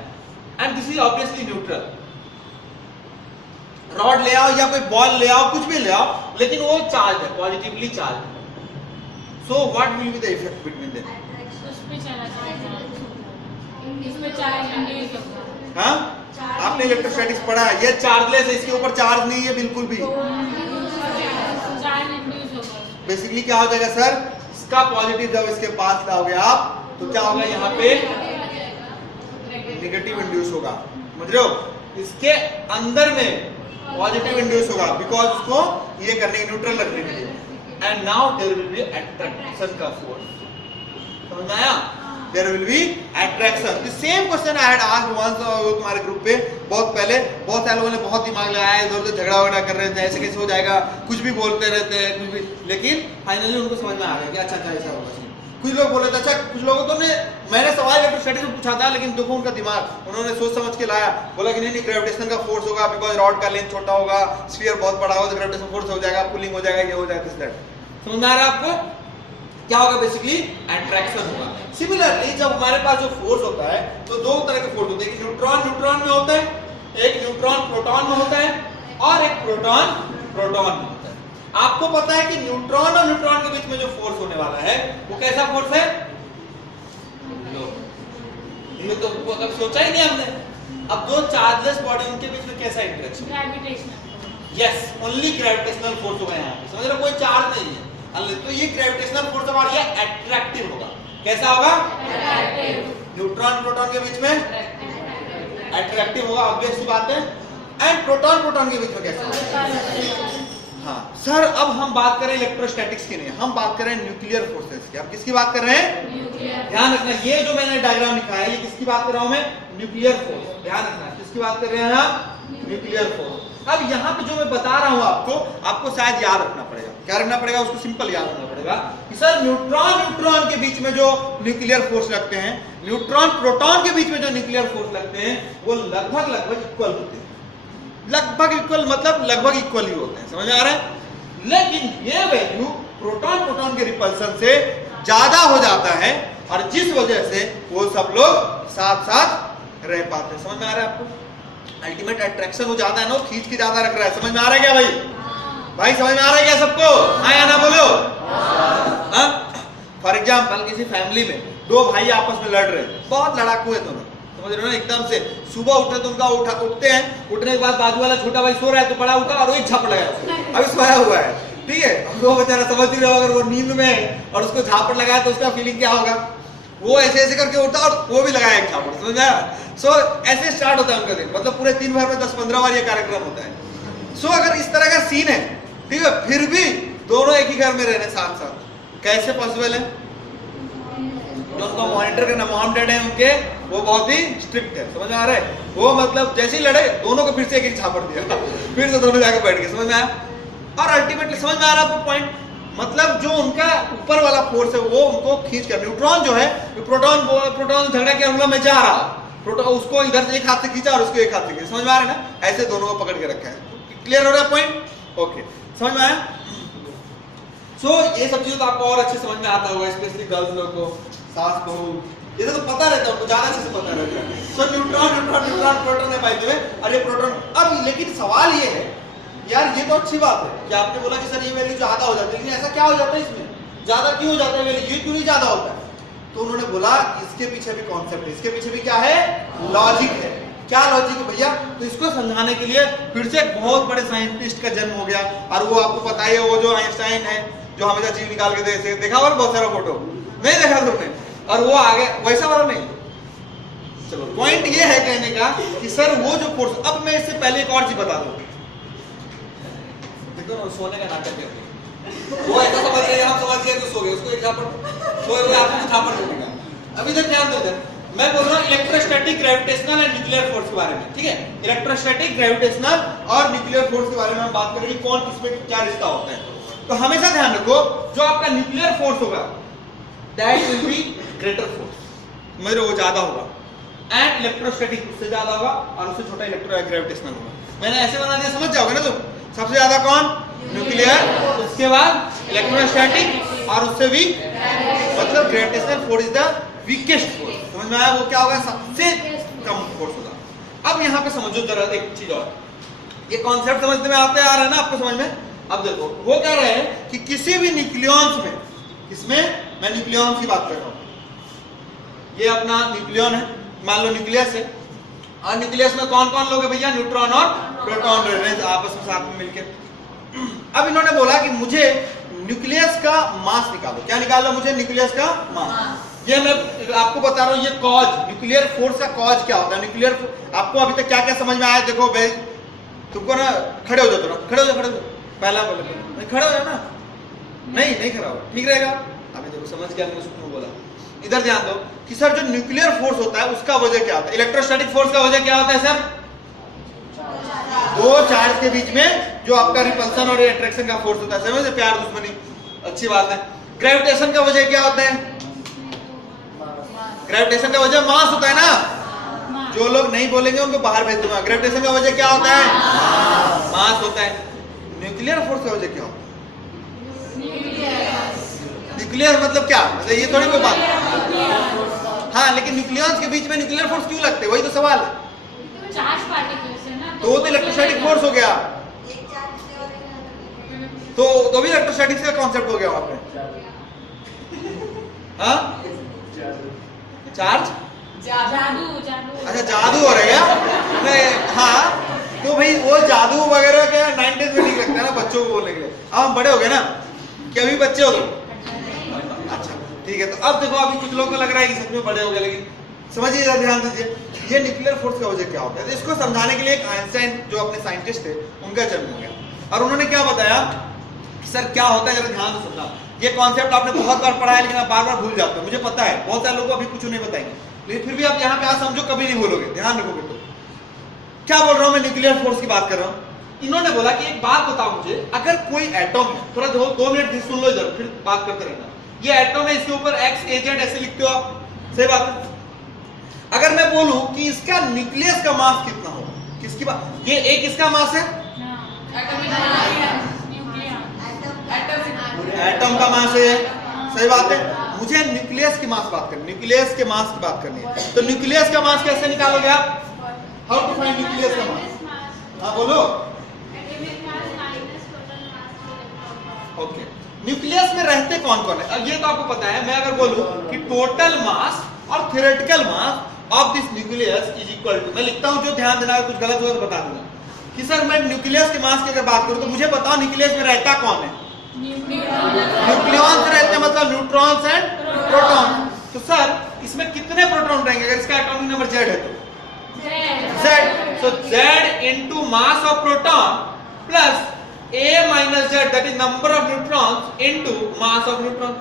and this is obviously neutral। Rod ले आओ या कोई बॉल ले आओ, कुछ भी ले आओ, लेकिन वो चार्ज है, पॉजिटिवली चार्ज है। So what will be the effect between them? हाँ, आपने इलेक्ट्रोस्टैटिक्स पढ़ा है, ये चार्जलेस है, इसके ऊपर चार्ज नहीं है बिल्कुल भी। बेसिकली क्या हो जाएगा सर? इसका पॉजिटिव जब इसके पास लाओगे आप तो क्या होगा? यहाँ पे नेगेटिव इंड्यूस होगा, समझ रहे हो? इसके अंदर में पॉजिटिव इंड्यूस होगा, बिकॉज उसको ये करने के, न्यूट्रल रखने के लिए। And now there will be attraction का force, समझ में आया? There will be attraction। The same question I had asked once तुम्हारे ग्रुप पे बहुत पहले। बहुत सारे लोगों ने बहुत दिमाग लगाया, इधर उधर झगड़ा वगड़ा कर रहे थे, ऐसे कैसे हो जाएगा, कुछ भी बोलते रहते हैं, कुछ भी, लेकिन फाइनली उनको समझ में आ गया कि अच्छा अच्छा ऐसा होगा। कुछ लोग बोले थे, अच्छा कुछ लोगों तो मैंने सवाल इलेक्ट्रोस्टैटिक्स में पूछा था, लेकिन देखो उनका दिमाग, उन्होंने सोच समझ के लाया, बोला कि नहीं ग्रेविटेशन का फोर्स होगा, बिकॉज रॉड का लेंथ छोटा होगा, स्फीयर बहुत बड़ा होगा, तो ग्रेविटेशन फोर्स हो जाएगा, पुलिंग हो जाएगा, ये हो जाएगा, दिस दैट। समझ में आ रहा है आपको? क्या होगा? बेसिकली अट्रैक्शन होगा। सिमिलरली जब हमारे पास जो फोर्स होता है तो दो तरह के फोर्स होते हैं, एक न्यूट्रॉन न्यूट्रॉन में होता है, एक न्यूट्रॉन प्रोटॉन में होता है, और एक प्रोटॉन प्रोटॉन में होता है। आपको पता है कि न्यूट्रॉन और न्यूट्रॉन के बीच में जो फोर्स होने वाला है वो कैसा फोर्स है? ये तो कभी सोचा ही नहीं हमने। अब दो चार्जलेस बॉडी, उनके बीच में कैसा interaction? Gravitational. Yes, only gravitational force होगा यहाँ पे, समझ रहे हो? कोई चार्ज नहीं है। तो ये ग्रेविटेशनल फोर्स हमारा ये अट्रैक्टिव होगा। कैसा होगा? न्यूट्रॉन प्रोटॉन के बीच में अट्रैक्टिव होगा, ऑब्वियस सी बात है। एंड प्रोटॉन प्रोटॉन के बीच में कैसा होगा? हाँ सर, अब हम बात करें इलेक्ट्रोस्टैटिक्स की नहीं, हम बात करें न्यूक्लियर फोर्सेस की। अब किसकी बात कर रहे हैं? ध्यान रखना, ये जो मैंने डायग्राम लिखा है ये किसकी बात कर रहा हूं मैं? Nuclear force. ध्यान रखना, किसकी बात कर रहे हैं हम? Nuclear force. अब यहाँ पे जो मैं बता रहा हूँ आपको शायद याद रखना पड़ेगा। क्या रखना पड़ेगा? उसको सिंपल याद रखना पड़ेगा कि सर न्यूट्रॉन न्यूट्रॉन के बीच में जो न्यूक्लियर फोर्स लगते हैं, न्यूट्रॉन प्रोटॉन के बीच में जो न्यूक्लियर फोर्स लगते हैं, वो लगभग इक्वल होते हैं। लगभग इक्वल मतलब लगभग इक्वल ही होते हैं, समझ में आ रहा है? लेकिन ये वैल्यू प्रोटॉन प्रोटॉन के रिपल्सन से ज्यादा हो जाता है, और जिस वजह से वो सब लोग साथ साथ रह पाते हैं। समझ में आ रहा है आपको? अल्टीमेट अट्रैक्शन वो ज्यादा है ना, वो खींच के ज्यादा रख रहा है। समझ में आ रहा है क्या भाई? भाई समझ में आ रहा है क्या सबको? हाँ या ना बोलो। फॉर एग्जाम्पल किसी फैमिली में दो भाई आपस में लड़ रहे हैं, बहुत लड़ाकू है दोनों, समझ रहे हो ना? एकदम से सुबह उठे तो उनका उठते हैं, उठने के बाद बाजू वाला छोटा भाई सो रहा है तो बड़ा उठा और वही झापड़ लगाया, अभी सोया हुआ है, ठीक है? वो बेचारा समझ ही रहे हो, अगर वो नींद में है और उसको झापड़ लगाया तो उसका फीलिंग क्या होगा? वो ऐसे ऐसे करके उठा और वो भी लगाया एक झापड़, समझ आया? सो ऐसे स्टार्ट होता है उनका दिन, मतलब पूरे 3 बार में 10-15 बार ये कार्यक्रम होता है। सो अगर इस तरह का सीन है, ठीक है, फिर भी दोनों एक ही घर में रह रहे साथ साथ, कैसे पॉसिबल है? जो उनको मॉनिटर करना, मॉम डैड है उनके, वो बहुत ही स्ट्रिक्ट है, समझ में आ रहा है? वो मतलब जैसे ही लड़े दोनों को फिर से एक झापड़ दिया, फिर से दोनों जाकर बैठ गए, समझ में आया? और अल्टीमेटली समझ में आ रहा है पॉइंट? मतलब जो उनका ऊपर वाला फोर्स है वो उनको खींच कर, न्यूट्रॉन जो है, प्रोटॉन झगड़ा के अनुलम में जा रहा, प्रोटॉन उसको इधर से एक हाथ से खींचा और उसको एक हाथ से खींचा, समझ में आ रहा है ना? ऐसे दोनों को पकड़ के रखा है। क्लियर हो रहा है पॉइंट? ओके, समझ में आया? सो ये सब चीजें तो आपको और अच्छे समझ में आता होगा, स्पेशली गर्ल्स लोग को, सास बहू, ये तो पता रहता है, ज्यादा अच्छे से पता रहता है। सो न्यूट्रॉन न्यूट्रॉन न्यूट्रॉन प्रोटॉन है बाय द वे, और ये प्रोटॉन। अब लेकिन सवाल ये है यार, ये तो अच्छी बात है कि आपने बोला कि सर ये वैल्यू ज्यादा हो जाती है, लेकिन ऐसा क्या हो जाता है इसमें, ज्यादा क्यों हो जाता है वैल्यू, ये क्यों नहीं ज्यादा होता है? तो उन्होंने बोला इसके पीछे भी कॉन्सेप्ट है, इसके पीछे भी क्या है, लॉजिक है। क्या लॉजिक है भैया? तो इसको समझाने के लिए फिर से एक बहुत बड़े साइंटिस्ट का जन्म हो गया, और वो आपको पता ही है, वो जो आइंस्टाइन है, जो हमेशा चीज निकाल के देखा होगा बहुत सारा फोटो, नहीं देखा तुमने? और वो आगे वैसा वाला नहीं। चलो पॉइंट ये है कहने का कि सर वो जो फोर्स, अब मैं इससे पहले एक और चीज बता दूं, देखो ना सोने का नाटक करते वो ऐसा समझ रहे हैं, हम समझ गए तो सो गए, उसको एक झापड़ सोए हुए आपको झापड़ देगा। अभी तक ध्यान दो इधर, मैं बोल रहा हूँ electrostatic, gravitational and nuclear force के बारे में, ठीक है? इलेक्ट्रोस्टैटिक, ग्रेविटेशनल और न्यूक्लियर फोर्स के बारे में हम बात करेंगे, कौन किसमें क्या रिश्ता होता है। तो हमेशा ध्यान रखो, जो आपका न्यूक्लियर फोर्स होगा that will be greater force, समझ रहे हो, वो ज्यादा होगा, एंड इलेक्ट्रोस्टैटिक उससे ज्यादा होगा, और उससे छोटा इलेक्ट्रो ग्रेविटेशनल होगा। मैंने ऐसे बना दिया, समझ जाओगे ना तुम? सबसे ज्यादा कौन? न्यूक्लियर, उसके बाद इलेक्ट्रोस्टैटिक, और उससे भी मतलब gravitational force is the weakest force. समझ में आया? वो क्या होगा? सबसे कम फोर्स होगा। अब यहाँ पे समझो जरा एक चीज और, ये कॉन्सेप्ट समझने में आते आ रहा है ना आपको समझ में? अब देखो वो कह रहे हैं कि किसी भी न्यूक्लियॉन्स में, इसमें मैं न्यूक्लियॉन्स की बात कर रहा हूं, ये अपना न्यूक्लियॉन है, मान लो न्यूक्लियस है, और न्यूक्लियस में कौन कौन लोग हैं भैया? न्यूट्रॉन और प्रोटॉन रह रहे हैं आपस में साथ में मिलकर। अब इन्होंने बोला कि मुझे न्यूक्लियस का मास निकालो। क्या निकालो? मुझे न्यूक्लियस का मास। ये मैं आपको बता रहा हूं, ये कॉज, न्यूक्लियर फोर्स का कॉज क्या होता है। न्यूक्लियर आपको अभी तक क्या क्या समझ में आया? देखो भाई तुमको ना, खड़े हो जाओ थोड़ा, खड़े हो जाओ, पहला बोले खड़े हो जाओ ना, नहीं खड़ा हो, ठीक रहेगा। अभी देखो समझ गया मैंने उसको बोला। इधर ध्यान दो कि सर जो न्यूक्लियर फोर्स होता है उसका वजह क्या होता है? इलेक्ट्रोस्टैटिक फोर्स का वजह क्या होता है सर? दो चार्ज के बीच में जो आपका रिपल्सन और अट्रैक्शन का फोर्स होता है, समझे? प्यार दुश्मनी, अच्छी बात है। ग्रेविटेशन का वजह क्या होता है? ग्रेविटेशन का वजह मास होता है ना। जो लोग नहीं बोलेंगे उनको बाहर भेज दूंगा। ग्रेविटेशन का वजह क्या होता है? मास होता है। न्यूक्लियर फोर्स का वजह क्या होता है? न्यूक्लियर मतलब क्या? मतलब ये थोड़ी कोई बात। हाँ, लेकिन न्यूक्लियॉन्स के बीच में न्यूक्लियर फोर्स क्यों लगते हैं? वही तो सवाल है। चार्ज पार्टिकल्स है ना, तो इलेक्ट्रोस्टैटिक फोर्स हो गया, तो भी इलेक्ट्रोस्टैटिक्स का कॉन्सेप्ट हो गया वहां पे। हाँ, चार्ज, जादू। अच्छा जादू हो रहा है। हाँ, तो भाई वो जादू वगैरह क्या 90s में ठीक लगता है ना बच्चों को बोलने के लिए। अब हम बड़े हो गए ना, कि अभी बच्चे हो तुम? अच्छा ठीक है। तो अब देखो, अभी कुछ लोगों को लग रहा है कि सच में बड़े हो गए, लेकिन समझिए, ध्यान दीजिए, ये न्यूक्लियर फोर्स का वजह क्या होता है। तो इसको समझाने के लिए एक आइंस्टाइन जो अपने साइंटिस्ट थे उनका जन्म हो गया, और उन्होंने क्या बताया कि सर क्या होता है, जरा ध्यान से सुनना। ये कॉन्सेप्ट आपने बहुत बार पढ़ा है, लेकिन आप बार बार भूल जाते हो, मुझे पता है। बहुत सारे लोगों को अभी कुछ नहीं बताएंगे, लेकिन फिर भी आप यहाँ पे आज समझो, कभी नहीं भूलोगे, ध्यान रखोगे। तो क्या बोल रहा हूं मैं? न्यूक्लियर फोर्स की बात कर रहा हूं। इन्होंने बोला कि एक बात बताओ मुझे, अगर कोई एटम है, थोड़ा 2 मिनट सुन लो इधर, फिर बात करते रहना। ये एटम है, इसके ऊपर एक्स एजेंट ऐसे लिखते हो आप, सही बात है। अगर मैं बोलूं कि इसका न्यूक्लियस का मास कितना होगा, किसकी बात? ये एक इसका मास है, एटम का मास है, सही बात है। मुझे न्यूक्लियस की मास बात करनी, न्यूक्लियस के मास की बात करनी है। तो न्यूक्लियस का मास कैसे निकालोगे आप? हाउ टू फाइंड न्यूक्लियस का मास? हाँ बोलो। ओके, न्यूक्लियस में रहते कौन कौन है? अब ये तो आपको पता है। मैं अगर बोलूं कि टोटल मास और theoretical mass of this nucleus is equal to, मैं लिखता हूं, जो ध्यान देना, कुछ गलत हुआ तो बता दूंगा कि सर मैं न्यूक्लियस के मास की अगर बात करूं तो मुझे बताओ न्यूक्लियस में रहता कौन है? न्यूक्लियॉन्स रहते हैं, मतलब न्यूट्रॉन्स एंड प्रोटॉन। तो सर इसमें कितने प्रोटॉन रहेंगे अगर इसका एटॉमिक नंबर Z है तो? Z। So Z into mass of proton plus A minus Z, that is number of neutrons into mass of neutron।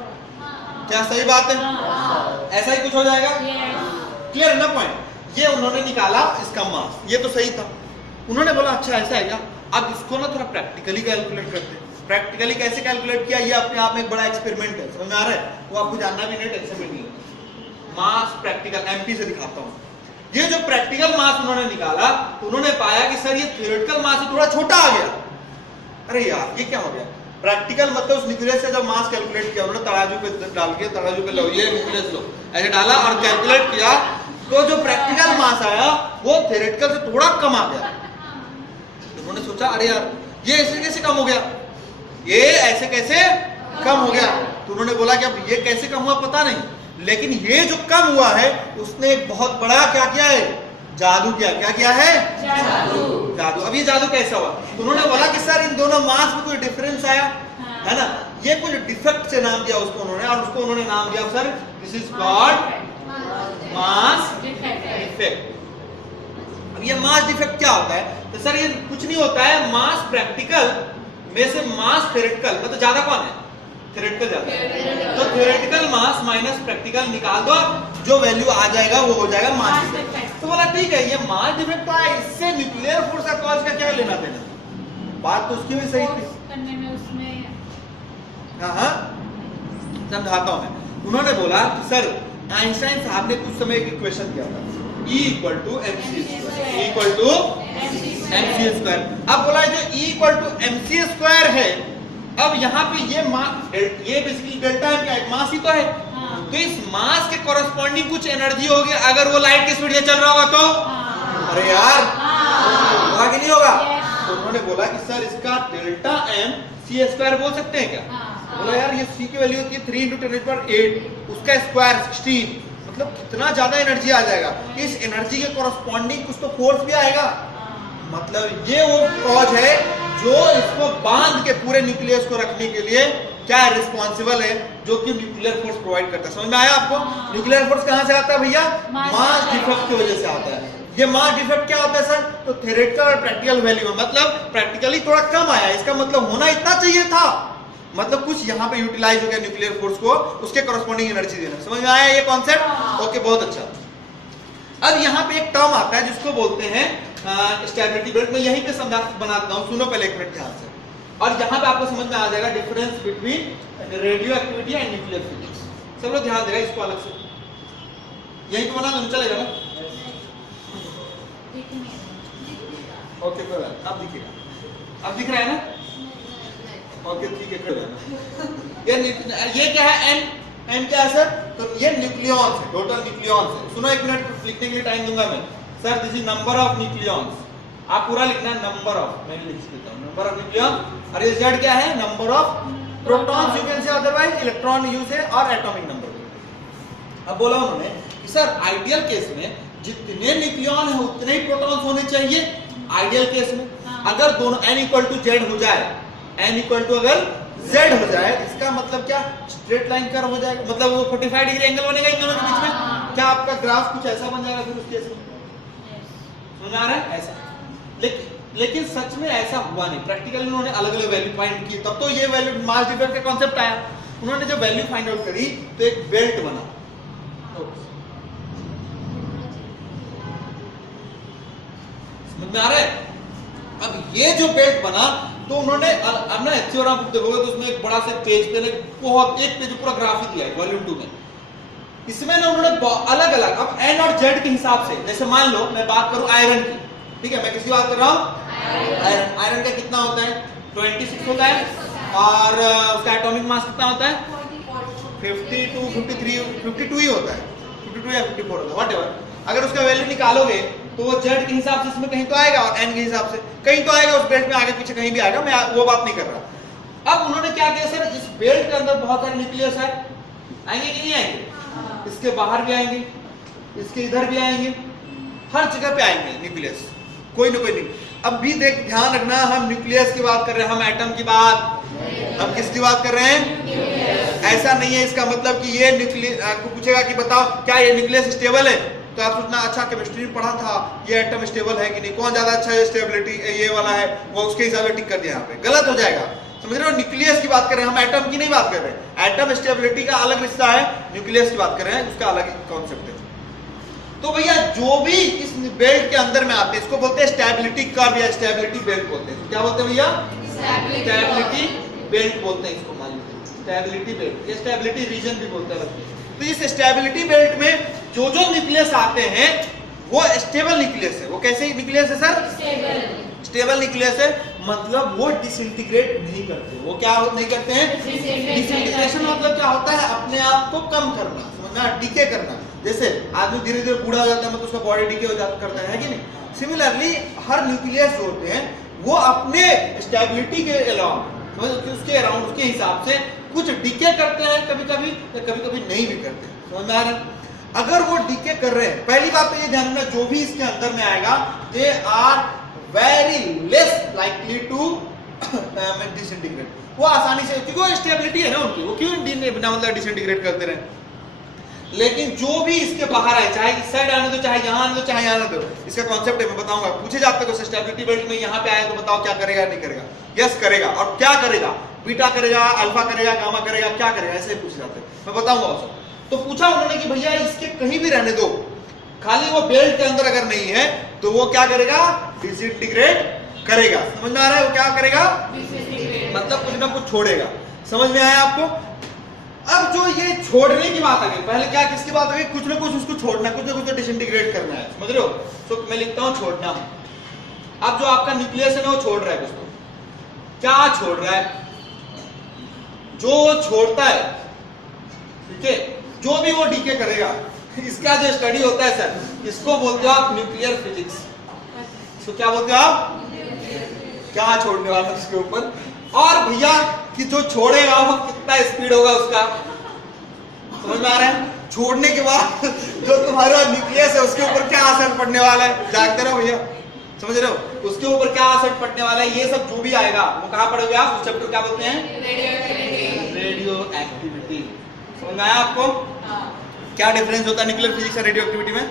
क्या सही बात है? ऐसा ही कुछ हो जाएगा। क्लियर ना पॉइंट? ये उन्होंने निकाला इसका मास, ये तो सही था। उन्होंने बोला अच्छा ऐसा है क्या, अब इसको ना थोड़ा प्रैक्टिकली कैलकुलेट करते हैं। प्रैक्टिकली कैसे कैलकुलेट किया, ये अपने आप में एक बड़ा एक्सपेरिमेंट है, समझ में आ रहा है? वो आपको जानना भी नहीं, टेंशन भी नहीं। मास प्रैक्टिकल एमपी से दिखाता हूँ। ये जो प्रैक्टिकल मास उन्होंने निकाला तो उन्होंने पाया कि सर ये थ्योरेटिकल मास से थोड़ा छोटा आ गया। अरे यार ये क्या हो गया, प्रैक्टिकल मतलब उस न्यूक्लियस से जब मास कैलकुलेट किया उन्होंने तराजू पे डाल के, तराजू पे लो ये न्यूक्लियस लो ऐसे डाला और कैलकुलेट किया, तो जो प्रैक्टिकल मास आया वो थ्योरेटिकल से थोड़ा कम आ गया। उन्होंने सोचा अरे यार ये ऐसे कैसे कम हो गया, ये ऐसे कैसे कम हो गया। तो उन्होंने बोला कि अब ये कैसे कम हुआ पता नहीं, लेकिन ये जो कम हुआ है उसने एक बहुत बड़ा क्या किया है, जादू किया। क्या किया है, जादू। अब ये जादू कैसा हुआ, तो उन्होंने बोला कि सर इन दोनों मास में कोई डिफरेंस आया है ना, ये कुछ डिफेक्ट से नाम दिया उसको उन्होंने, और उसको उन्होंने नाम दिया sir this is called mass defect. अब ये मास डिफेक्ट क्या होता है, तो सर ये कुछ नहीं होता है, मास प्रैक्टिकल में से मास थ्योरेटिकल मतलब ज्यादा कौन है, थ्योरेटिकल ज्यादा है, तो थ्योरेटिकल मास माइनस प्रैक्टिकल निकाल दो, जो वैल्यू आ जाएगा वो हो जाएगा मास डिफेक्ट। तो बोला ठीक है ये मास डिफेक्ट तो है, इससे न्यूक्लियर फोर्स का कॉज का क्या लेना देना, बात तो उसकी भी सही थी करने में उसमें। हाँ समझाता हूं मैं। उन्होंने बोला कि सर आइंस्टाइन साहब ने कुछ समय एक इक्वेशन दिया था E equal to mc square. अब बोला जो E equal to mc square है, अब यहाँ पे ये बेसिकली डेल्टा है क्या, एक मास ही तो है, तो इस मास के कॉरेस्पॉन्डिंग कुछ एनर्जी होगी अगर वो लाइट की स्पीड से चल रहा होगा तो, अरे यार होगा कि नहीं होगा। तो उन्होंने बोला कि सर इसका डेल्टा m c स्क्वायर बोल सकते हैं क्या, बोला यार ये c की वैल्यू होती है 3 × 10⁸, उसका स्क्वायर 16, मतलब कितना ज्यादा एनर्जी आ जाएगा, इस एनर्जी के कॉरेस्पॉन्डिंग कुछ तो फोर्स भी आएगा, मतलब ये वो कॉज है जो इसको बांध के पूरे न्यूक्लियस को रखने के लिए क्या है रिस्पॉन्सिबल है, जो कि न्यूक्लियर फोर्स प्रोवाइड करता है। समझ में आया आपको, न्यूक्लियर फोर्स कहां से आता है भैया, मास डिफेक्ट की वजह से आता है। ये मास डिफेक्ट क्या होता है सर, तो थ्योरेटिकल और प्रैक्टिकल वैल्यू में मतलब प्रैक्टिकली थोड़ा कम आया, इसका मतलब होना इतना चाहिए था, मतलब कुछ यहाँ पे यूटिलाइज हो गया न्यूक्लियर फोर्स को उसके कॉरेस्पॉन्डिंग एनर्जी देना। समझ में आया ये कॉन्सेप्ट, ओके बहुत अच्छा। अब यहाँ पे एक टर्म आता है जिसको बोलते हैं स्टेबिलिटी बेल्ट। मैं यहीं पे समझा बनाता हूँ, सुनो पहले एक मिनट ध्यान से, और यहाँ पे आपको समझ में आ जाएगा difference between radio activity and nuclear physics. सब लोग ध्यान देगा इसको अलग से, यहीं पे बना दो चलेगा ना, ओके कोई बात, अब दिखेगा, अब दिख रहा है ना, ओके ठीक है कर लेना। ये क्या है एन क्या है सर, तो ये न्यूक्लियॉन्स है, टोटल न्यूक्लियॉन्स है। सुनो एक मिनट लिखने के लिए टाइम दूंगा मैं, sir this is number of nucleons, आप पूरा लिखना है नंबर ऑफ, मैं लिख देता हूं नंबर ऑफ न्यूक्लियॉन, और ये जेड क्या है number of protons, you can say otherwise electron use है, और एटॉमिक नंबर। अब बोला उन्होंने कि सर आइडियल केस में जितने न्यूक्लियॉन है उतने ही प्रोटॉन्स होने चाहिए आइडियल केस में। अगर दोनों n इक्वल टू जेड हो जाए, n इक्वल टू अगर z हो जाए, इसका मतलब क्या स्ट्रेट लाइन कर्व हो जाएगा, मतलब वो 45 डिग्री एंगल बनेगा इन दोनों के बीच में, क्या आपका ग्राफ कुछ ऐसा बन जाएगा फिर उस केस में, समझ आ रहा है ऐसा। लेकिन सच में ऐसा हुआ नहीं, प्रैक्टिकली उन्होंने अलग अलग वैल्यू फाइंड की, तब तो ये वैल्यू मास डिफेक्ट का कांसेप्ट आया। उन्होंने जब वैल्यू फाइंड आउट करी तो एक बेल्ट बना, समझ में आ रहा है। अब ये जो बेल्ट बना तो उन्होंने अब ना थ्योरम बुक देखोगे तो उसमें एक बड़ा से पेज पे बहुत एक पेज पूरा ग्राफ ही दिया है वॉल्यूम 2 में। इसमें ना उन्होंने अलग अलग अब एन और जेड के हिसाब से, जैसे मान लो मैं बात करूं आयरन की, ठीक है, मैं किसकी बात कर रहा हूं आयरन का कितना होता है 26 होता है, और उसका एटॉमिक मास कितना होता है 52 ही होता है, 52 या 54 होता है व्हाटएवर। अगर उसका वैल्यू निकालोगे तो वो जेड के हिसाब से इसमें कहीं तो आएगा और एन के हिसाब से कहीं तो आएगा, उस बेल्ट में आगे पीछे कहीं भी आएगा, मैं वो बात नहीं कर रहा। अब उन्होंने क्या किया सर, इस बेल्ट के अंदर बहुत सारे न्यूक्लियस है, आएंगे कि नहीं आएंगे, इसके बाहर भी आएंगे, इसके इधर भी आएंगे, हर जगह पे आएंगे न्यूक्लियस, कोई ना कोई नहीं। अब भी देख ध्यान रखना, हम न्यूक्लियस की बात कर रहे हैं, हम एटम की बात, हम किसकी बात कर रहे हैं, ऐसा नहीं है इसका मतलब कि ये न्यूक्लियस आपको पूछेगा कि बताओ क्या ये न्यूक्लियस स्टेबल है, तो आप सोचना अच्छा केमिस्ट्री में पढ़ा था ये एटम स्टेबल है कि नहीं, कौन ज्यादा अच्छा है स्टेबिलिटी, ये वाला है, वो उसके हिसाब से टिक कर दिया, यहाँ पे गलत हो जाएगा, समझ रहे हो। न्यूक्लियस की बात कर रहे हैं हम, एटम की नहीं बात कर रहे हैं। एटम स्टेबिलिटी का अलग हिस्सा है, न्यूक्लियस की बात कर रहे हैं उसका अलग कॉन्सेप्ट है। तो भैया जो भी इस बेल्ट के अंदर में आते हैं इसको बोलते हैं स्टेबिलिटी कर्व या स्टेबिलिटी बेल्ट बोलते हैं। क्या बोलते हैं भैया, स्टेबिलिटी बेल्ट बोलते हैं इसको, मान लीजिए स्टेबिलिटी बेल्ट या स्टेबिलिटी रीजन भी बोलते हैं। तो इस स्टेबिलिटी बेल्ट में जो जो न्यूक्लियस आते हैं वो स्टेबल न्यूक्लियस है। वो कैसे न्यूक्लियस है सर, स्टेबल न्यूक्लियस है। मतलब वो डिसइंटीग्रेट नहीं करते। वो क्या नहीं करते हैं? डिसइंटीग्रेशन मतलब क्या होता है? अपने आप को कम करना, समझना, डीके करना। जैसे आदमी धीरे धीरे बूढ़ा हो जाता है मतलब उसका बॉडी डीके हो जाता करता है कि नहीं? सिमिलरली हर न्यूक्लियस जो होते हैं वो अपने स्टेबिलिटी के अलावा उसके अराउंड उसके हिसाब से कुछ डीके करते हैं कभी कभी, या कभी कभी नहीं भी करते। समझ में आ रहा है? अगर वो डीके कर रहे हैं, पहली बात तो ये ध्यान रखना, जो भी इसके अंदर में आएगा they are very less likely to disintegrate. वो आसानी से, क्योंकि वो स्टेबिलिटी है ना उनकी, वो क्यों बिना मतलब डिसइंटीग्रेट करते रहे। लेकिन जो भी इसके बाहर है, चाहे इस साइड आने दो, चाहे यहाँ आने दो, चाहे यहाँ आने दो, इसका कॉन्सेप्ट है मैं बताऊंगा। पूछे जाते हैं स्टेबिलिटी बेल्ट में यहाँ पे आए तो बताओ क्या करेगा नहीं करेगा? यस करेगा। और क्या करेगा? बीटा करेगा, अल्फा करेगा, गामा करेगा, क्या करेगा, ऐसे पूछे जाते हैं, मैं बताऊंगा उसको। तो पूछा उन्होंने कि भैया इसके कहीं भी रहने दो, खाली वो बेल्ट के अंदर अगर नहीं है तो वो क्या करेगा? डिसइंटीग्रेट करेगा। समझ में आ रहा है? वो क्या करेगा? मतलब कुछ ना कुछ छोड़ेगा। समझ में आया आपको? अब जो ये छोड़ने की बात आ गई, पहले क्या किसकी बात आ गई? कुछ ना कुछ उसको छोड़ना, कुछ ना कुछ तो डिसइंटीग्रेट करना है। समझ रहे हो? तो मैं लिखता हूं छोड़ना। अब जो आपका न्यूक्लियस है ना वो छोड़ रहा है कुछ, तो क्या छोड़ रहा है? जो छोड़ता है, ठीक है, जो भी वो डीके करेगा, इसका जो स्टडी होता है सर, इसको बोलते हो आप न्यूक्लियर फिजिक्स। इसको क्या बोलते हो आप? क्या छोड़ने वाला है उसके ऊपर? और भैया कि जो छोड़ेगा वो कितना स्पीड होगा उसका, समझ में आ रहा है? छोड़ने के बाद जो तुम्हारा न्यूक्लियस है उसके ऊपर क्या असर पड़ने वाला है, जागते रहो भैया, समझ रहे हो? उसके ऊपर क्या असर पड़ने वाला है, ये सब जो भी आएगा वो कहां पढ़ोगे आप? उस चैप्टर क्या बोलते हैं? Radio activity. समझ में आया आपको? क्या डिफरेंस होता है न्यूक्लियर फिजिक्स और रेडियो एक्टिविटी में?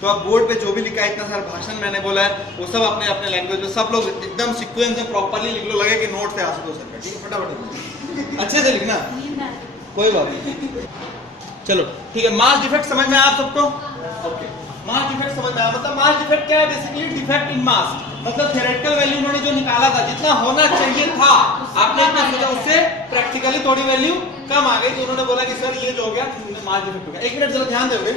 तो आप बोर्ड पे जो भी लिखा है, इतना सारा भाषण मैंने बोला है, वो सब अपने अपने लैंग्वेज में सब लोग एकदम सीक्वेंस में प्रॉपर्ली लिख लो, लगे कि नोट से आंसर दो सर, ठीक है? फटाफट अच्छे से लिखना, कोई बात नहीं। चलो ठीक है। मास डिफेक्ट समझ में आया आप सबको? ओके, मास डिफेक्ट समझ में आया। मतलब मास डिफेक्ट क्या है? बेसिकली डिफेक्ट इन मास, मतलब थ्योरेटिकल वैल्यू उन्होंने जो निकाला था, जितना होना चाहिए था आपने इतना सोचा, उससे प्रैक्टिकली थोड़ी वैल्यू कम आ गई, तो उन्होंने बोला कि सर ये जो हो गया मास डिफेक्ट हो गया। एक मिनट जरा ध्यान दोगे,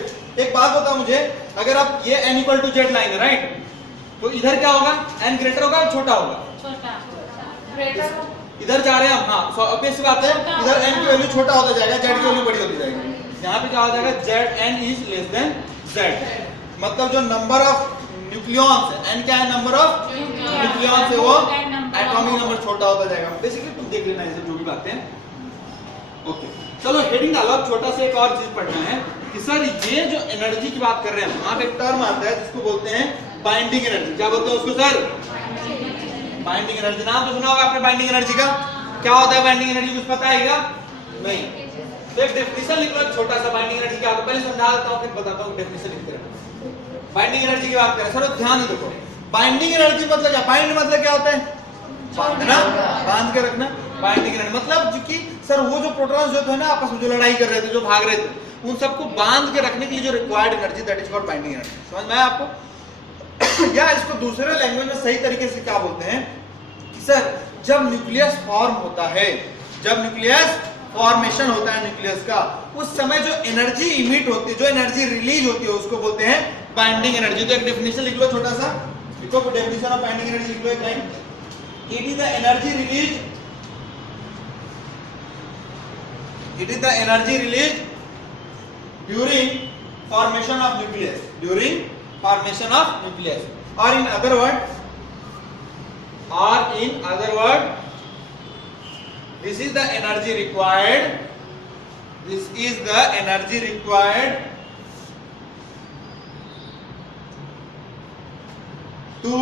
एक बात बताओ मुझे, अगर आप ये n equal to Z line है, राइट, तो इधर क्या होगा? n ग्रेटर होगा या छोटा होगा? छोटा। इधर जा रहे हैं हम, हाँ, ऑब्वियस बात है, इधर n की वैल्यू छोटा होता जाएगा, z की वैल्यू बड़ी होती जाएगी। यहाँ पे क्या हो जाएगा? n is less than z, मतलब जो नंबर ऑफ न्यूक्लियॉन्स है, n क्या है? नंबर ऑफ न्यूक्लियॉन्स है, वो एटॉमिक नंबर छोटा होता जाएगा। बेसिकली तुम देख लेना इसे, जो भी बातें। ओके, चलो हेडिंग डालो। अब छोटा सा एक और चीज पढ़ना है कि सर ये जो एनर्जी की बात कर रहे हैं, वहां पे एक टर्म आता है जिसको बोलते हैं बाइंडिंग एनर्जी। क्या बोलते हैं उसको सर? Binding energy. नाम तो सुना होगा आपने बाइंडिंग एनर्जी का। क्या होता है बाइंडिंग एनर्जी? कुछ पता है क्या? नहीं। तो एक डेफिनेशन लिख लो छोटा सा बाइंडिंग एनर्जी का। पहले समझा देता हूँ, फिर बताता हूँ डेफिनेशन लिखते रहना। बाइंडिंग एनर्जी की बात करें सर, ध्यान देखो, बाइंडिंग एनर्जी मतलब क्या? बाइंड मतलब क्या होता है? बांधना, बांध के रखना। बाइंडिंग एनर्जी मतलब कि सर वो जो प्रोटॉन्स जो थे ना आपस में, जो लड़ाई कर रहे थे, जो भाग रहे थे, उन सबको बांध के रखने के लिए जो required energy, that is called binding energy. समझ में आया आपको? या इसको दूसरे लैंग्वेज में सही तरीके से क्या बोलते हैं कि सर जब न्यूक्लियस फॉर्म होता है, जब न्यूक्लियस फॉर्मेशन होता है न्यूक्लियस का, उस समय जो एनर्जी इमिट होती है, जो एनर्जी रिलीज होती है, उसको बोलते हैं बाइंडिंग एनर्जी। तो एक डेफिनेशन लिख लो छोटा सा, लिखो डेफिनेशन ऑफ बाइंडिंग एनर्जी, लिख लो एक line. It is the energy release, it is the energy released during formation of nucleus, during formation of nucleus, or in other word this is the energy required, this is the energy required to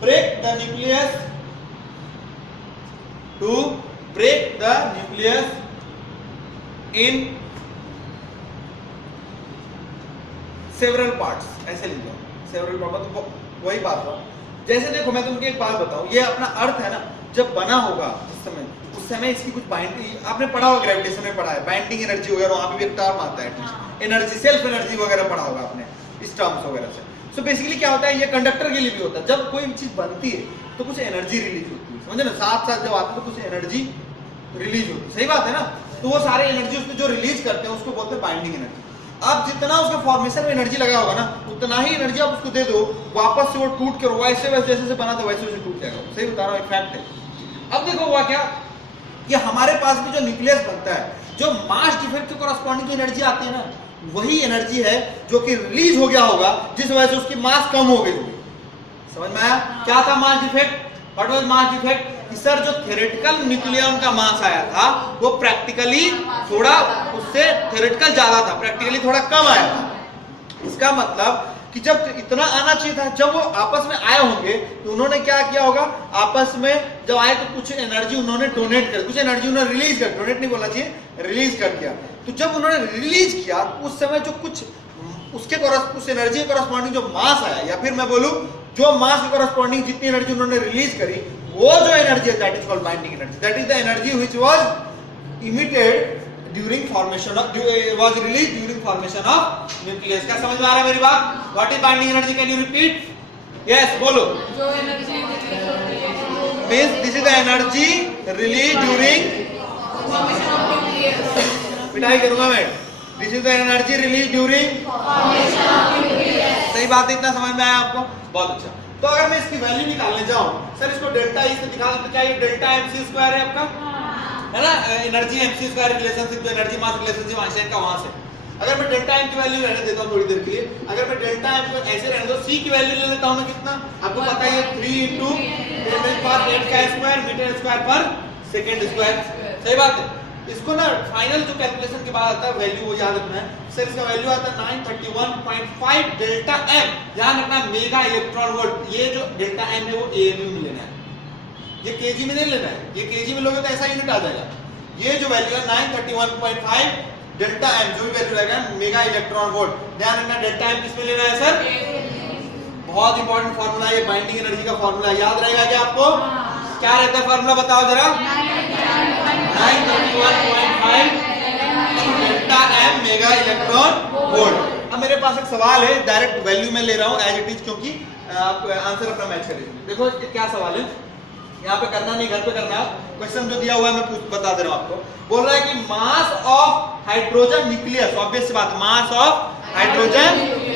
break the nucleus, to break the nucleus in several parts। ऐसे लिख लो several parts, तो वही बात हो। जैसे देखो मैं तुमको एक बात बताऊं, ये अपना अर्थ है ना, जब बना होगा जिस समय, उस समय इसकी कुछ बाइंडिंग आपने पढ़ा होगा, ग्रेविटेशन में पढ़ा है, बाइंडिंग एनर्जी वगैरह, वहां पे भी एक टर्म आता है एनर्जी, सेल्फ एनर्जी वगैरह पढ़ा होगा आपने इस टर्म्स वगैरह से। सो बेसिकली क्या होता है, ये कंडक्टर के लिए भी होता है, जब कोई चीज बनती है तो कुछ एनर्जी रिलीज होती है, समझे ना, साथ साथ जब आते हैं तो कुछ एनर्जी रिलीज होती है, सही बात है ना। तो वो सारे एनर्जी उसमें जो रिलीज करते हैं उसको बोलते हैं बाइंडिंग एनर्जी। अब जितना उसके फॉर्मेशन में एनर्जी लगा होगा ना, उतना ही एनर्जी आप उसको दे दो, वापस से वो टूट कर वैसे वैसे जैसे बना था वैसे वैसे टूट जाएगा। सही बता रहा हूँ, फैक्ट है। अब देखो हुआ क्या कि हमारे पास भी जो न्यूक्लियस बनता है, जो मास डिफेक्ट के कॉरस्पॉन्डिंग एनर्जी आती है ना, वही एनर्जी है जो कि रिलीज हो गया होगा, जिस वजह से उसकी मास कम हो गई होगी। समझ में आया? क्या था mass defect? What was mass defect? कि सर जो थ्योरेटिकल न्यूक्लियम का मास आया था वो प्रैक्टिकली थोड़ा उससे थ्योरेटिकल ज्यादा था, प्रैक्टिकली थोड़ा कम आया था। इसका मतलब कि जब इतना आना चाहिए था, जब वो आपस में आए होंगे तो उन्होंने क्या किया होगा, आपस में जब आए तो कुछ एनर्जी उन्होंने डोनेट कर, कुछ एनर्जी उन्होंने रिलीज कर, डोनेट नहीं बोलना चाहिए, रिलीज कर दिया। तो जब उन्होंने रिलीज किया उस समय जो कुछ उसके उस एनर्जी के कॉरस्पॉन्डिंग जो मास आया, या फिर मैं बोलूं जो मास के कॉरस्पॉन्डिंग जितनी एनर्जी उन्होंने रिलीज करी, वो जो एनर्जी है that is called binding energy. That is the energy which was emitted during formation of, was release during formation of nucleus. क्या समझ में आ रहा है मेरी बात? What is binding energy? Can you repeat? Yes, बोलो। जो energy means this is the energy release during, पिटाई करूंगा मैं, this is the energy release during. सही बात है, इतना समझ में आया आपको? बहुत अच्छा। तो अगर मैं इसकी वैल्यू निकालने जाऊं, सर इसको डेल्टा ई से दिखा तो क्या ये डेल्टा mc स्क्वायर है आपका, है ना? एनर्जी mc स्क्वायर रिलेशनशिप, जो एनर्जी मास रिलेशनशिप आइंस्टाइन का वहां से। अगर मैं डेल्टा m की वैल्यू रहने देता हूं थोड़ी देर के लिए, अगर मैं डेल्टा m को ऐसे रहने दो, c की वैल्यू ले लेता हूं मैं कितना, आपको पता है ये 3 × 10⁻⁸ का स्क्वायर मीटर स्क्वायर पर सेकंड स्क्वायर। सही बात है। इसको ना फाइनल जो कैलकुलेशन के बाद आता है वैल्यू, वो याद रखना है सर। इसका वैल्यू आता है 931.5 डेल्टा m। ध्यान रखना मेगा इलेक्ट्रॉन वोल्ट, ये जो डेल्टा m है वो AMU में लेना है, ये kg में नहीं लेना है। ये kg में लोगे तो ऐसा यूनिट आ जाएगा। ये जो वैल्यू है 931.5 डेल्टा m, जो भी वैल्यू रहेगा मेगा इलेक्ट्रॉन वोल्ट। ध्यान रखना डेल्टा m किसमें लेना है सर? बहुत इंपॉर्टेंट फार्मूला, ये बाइंडिंग एनर्जी का फार्मूला याद रहेगा क्या आपको? क्या रहता है फार्मूला, बताओ जरा? 931.5 delta m mega electron volt. अब मेरे पास एक सवाल है, डायरेक्ट वैल्यू में ले रहा हूं एज इट इज, क्योंकि आप आंसर अपना मैच करेंगे। देखो क्या सवाल है, यहाँ पे करना नहीं, घर पे करना है। क्वेश्चन जो दिया हुआ है मैं बता दे रहा हूं आपको। बोल रहा है कि mass of hydrogen nucleus, obvious सी बात, मास ऑफ हाइड्रोजन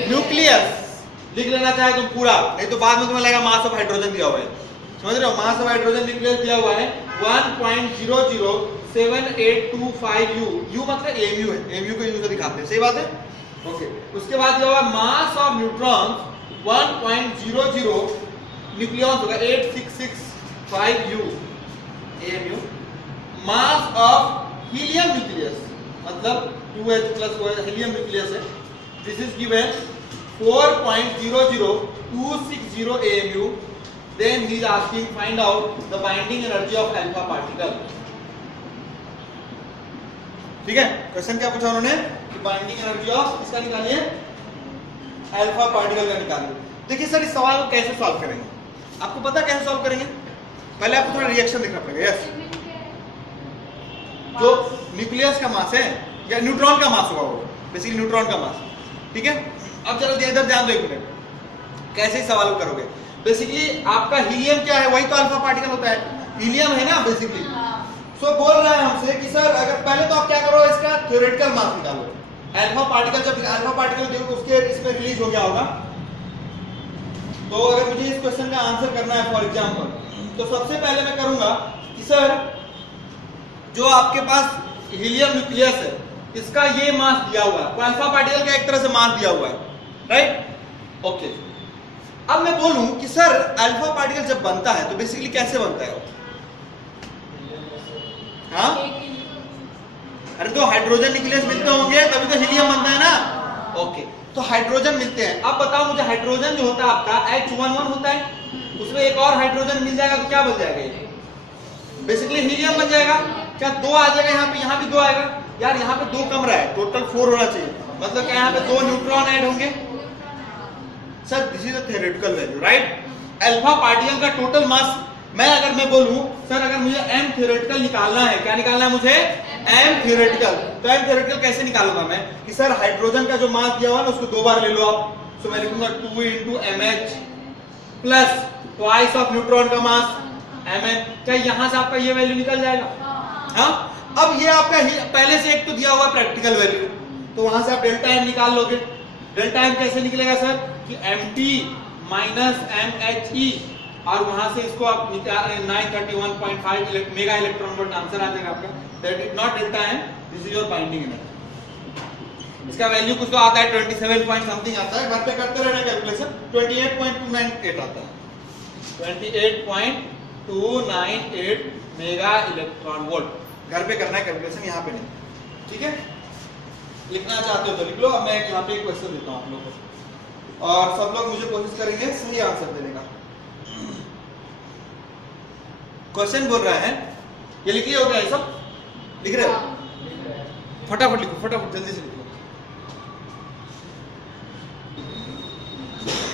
न्यूक्लियस लिख लेना चाहे तुम पूरा, नहीं तो बाद में तुम्हें लगेगा मास ऑफ हाइड्रोजन दिया हुआ है। समझ रहे हो? मास ऑफ हाइड्रोजन न्यूक्लियस दिया हुआ है 1.007825 U मतलब AMU है, AMU को U से दिखाते हैं। सही बात है? ओके। उसके बाद दिया हुआ मास ऑफ न्यूट्रॉन 1.00 न्यूक्लियॉन्स होगा 8665 U AMU। Mass of helium nucleus मतलब 2H+ हीलियम न्यूक्लियस है, this is given 4.00260 AMU। Then he is asking find out the binding energy of alpha particle। ठीक है, क्वेश्चन क्या पूछा उन्होंने कि बाइंडिंग एनर्जी ऑफ किसका निकालिए, अल्फा पार्टिकल का निकालिए। देखिए सर इस सवाल को कैसे सॉल्व करेंगे, आपको पता कैसे सॉल्व करेंगे? पहले आपको थोड़ा रिएक्शन देखना पड़ेगा। यस, जो न्यूक्लियस का मास है या न्यूट्रॉन का मास होगा वो, बेसिकली न्यूट्रॉन का मास। ठीक है, अब चलो इधर ध्यान दो एक मिनट, कैसे सवाल करोगे। बेसिकली आपका हीलियम क्या है, वही तो अल्फा पार्टिकल होता है, हीलियम है ना बेसिकली। सो बोल रहा है हमसे कि सर अगर पहले तो आप क्या करो, इसका थ्योरेटिकल मास निकालो। अल्फा पार्टिकल, जब अल्फा पार्टिकल देखो उसके इसमें रिलीज हो गया होगा, तो अगर मुझे इस क्वेश्चन का आंसर करना है फॉर एग्जांपल, तो सबसे पहले मैं करूंगा कि सर जो आपके पास हीलियम न्यूक्लियस है इसका ये मास दिया हुआ है, अल्फा पार्टिकल का एक तरह से मास दिया हुआ है, राइट? ओके। अब मैं बोलूं कि सर अल्फा पार्टिकल जब बनता है तो बेसिकली कैसे बनता है? हाँ, अरे तो हाइड्रोजन न्यूक्लियस मिलते होंगे तभी तो हीलियम बनता है ना। ओके, तो हाइड्रोजन मिलते हैं। अब बताओ मुझे, हाइड्रोजन जो होता है आपका H11 होता है, उसमें एक और हाइड्रोजन मिल जाएगा तो क्या बन जाएगा? ये बेसिकली हीलियम बन जाएगा। क्या 2 आ जाएगा यहाँ पे 2 आएगा? यार यहाँ पे 2 कम रहा है, टोटल 4 होना चाहिए, मतलब क्या यहाँ पे 2 न्यूट्रॉन ऐड होंगे। Sir this is a theoretical value, right? Alpha particle का टोटल मास, अगर मैं बोलूं सर अगर मुझे m थ्योरेटिकल निकालना है, क्या निकालना है मुझे? m theoretical. तो m थ्योरेटिकल कैसे निकालूंगा मैं कि सर हाइड्रोजन का जो मास दिया हुआ है ना उसको 2 बार ले लो आप। सो मैं लिखूंगा 2 × mH plus twice of neutron का मास mn। क्या यहां से आपका ये वैल्यू निकल जाएगा? हाँ। अब ये आपका पहले से एक तो दिया हुआ प्रैक्टिकल वैल्यू, तो वहां से आप डेल्टा एम निकाल लोगे। डेल्टा एम कैसे निकलेगा सर कि mt माइनस mhe, और वहां से इसको आप निकाल 931.5 मेगा इलेक्ट्रॉन वोल्ट आंसर आ जाएगा आपका। That is not delta M, this is your binding energy. इसका वैल्यू कुछ तो आता है 27 पॉइंट समथिंग आता है, घर पे करते रहना कैलकुलेशन। 28.298 आता है, 28.298 मेगा इलेक्ट्रॉन वोल्ट। घर पे करना है कैलकुलेशन, यहाँ पे नहीं। ठीक है, लिखना चाहते हो तो लिख लो। अब मैं यहाँ पे एक क्वेश्चन देता हूँ आप लोगों को, और सब लोग मुझे कोशिश करेंगे सही आंसर देने का। क्वेश्चन बोल रहा है, ये लिखिए हो गया, ये सब लिख रहे हो? फटाफट लिखो, फटाफट जल्दी से लिखो।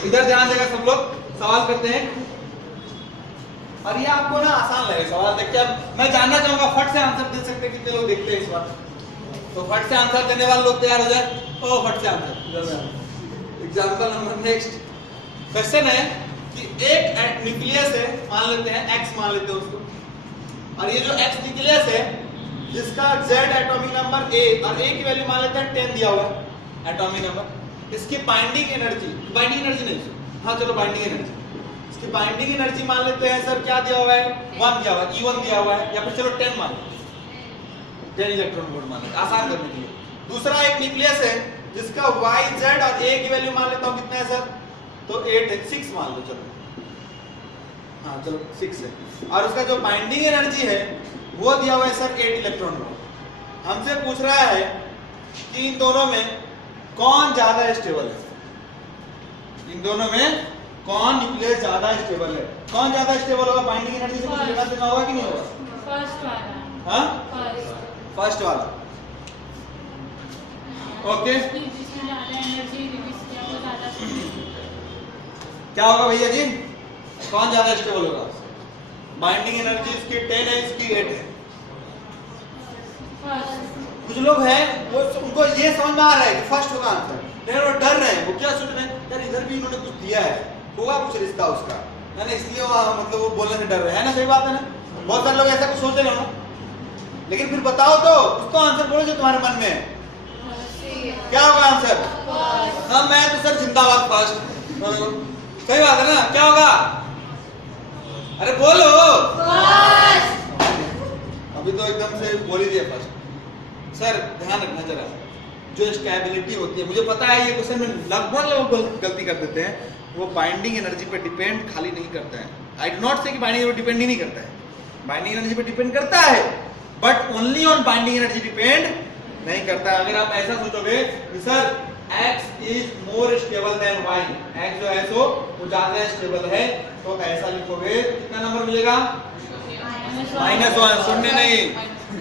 इधर ध्यान देगा सब लोग, सवाल करते हैं। और ये आपको ना आसान लगे सवाल देख के। अब मैं जानना चाहूंगा फट से आंसर दे सकते कितने लोग देखते हैं इस बार, तो फट से आंसर देने वाले लोग तैयार हो जाए। ओ फट से answer. Example number next question है कि एक न्यूक्लियस है, मान लेते हैं x मान लेते हैं उसको, और ये जो x न्यूक्लियस है जिसका z एटॉमिक नंबर a और a की वैल्यू मान लेते हैं 10 दिया हुआ है एटॉमिक नंबर। इसकी बाइंडिंग एनर्जी नहीं, हाँ चलो बाइंडिंग एनर्जी, इसकी बाइंडिंग एनर्जी मान लेते हैं सर क्या दिया हुआ है 1 दिया हुआ है, E1 दिया हुआ है, या फिर चलो 10 मान लो, 10 इलेक्ट्रॉन वोल्ट मान लेते हैं आसान करने के लिए। दूसरा एक न्यूक्लियस है जिसका y z और a की वैल्यू मान लेता हूं कितना है सर, तो 8 है, 6 मान लो चलो, हाँ चलो 6 है, और उसका जो बाइंडिंग एनर्जी है वो दिया हुआ है सर 8 इलेक्ट्रॉन वोल्ट। हमसे पूछ रहा है कि इन दोनों में कौन ज्यादा स्टेबल है, इन दोनों में कौन न्यूक्लियस ज्यादा स्टेबल है, कौन ज्यादा स्टेबल होगा, बाइंडिंग एनर्जी से कुछ लेना देना होगा कि नहीं होगा? फर्स्ट वाला। हाँ फर्स्ट वाला, ओके। जिसमें ज्यादा एनर्जी रिलीज किया वो ज्यादा क्या होगा भैया जी, कौन ज्यादा स्टेबल होगा? बाइंडिंग एनर्जी इसकी 10 है, इसकी 8 है। कुछ लोग हैं वो उनको ये समझ में आ रहा है कि फर्स्ट होगा आंसर, लेकिन वो डर रहे हैं, वो क्या सोच रहे हैं यार इधर भी इन्होंने कुछ दिया है, होगा कुछ रिश्ता उसका, है ना, इसलिए मतलब वो बोलने से डर रहे हैं ना। सही बात है ना, बहुत सारे लोग ऐसा कुछ सोच रहे हो, लेकिन फिर बताओ तो उसको आंसर बोलो जो तुम्हारे मन में है। क्या होगा आंसर? हाँ मैं तो सर जिंदाबाद फर्स्ट। सही बात है ना, क्या होगा? अरे बोलो, अभी तो एकदम से बोल ही दिया फर्स्ट। सर ध्यान रखना जरा, जो स्टेबिलिटी होती है, मुझे पता है ये क्वेश्चन में लगभग लोग गलती कर देते हैं, वो बाइंडिंग एनर्जी पे डिपेंड खाली नहीं करता है। आई डू नॉट से कि बाइंडिंग एनर्जी डिपेंड ही नहीं करता है, बाइंडिंग एनर्जी पे डिपेंड करता है, but only on binding energy depend नहीं करता है। अगर आप ऐसा सोचोगे कि sir x is more stable then y, x जो है सो वो ज्यादा स्टेबल है, तो ऐसा लिखोगे, कितना नंबर मिलेगा? -1। सुनने नहीं,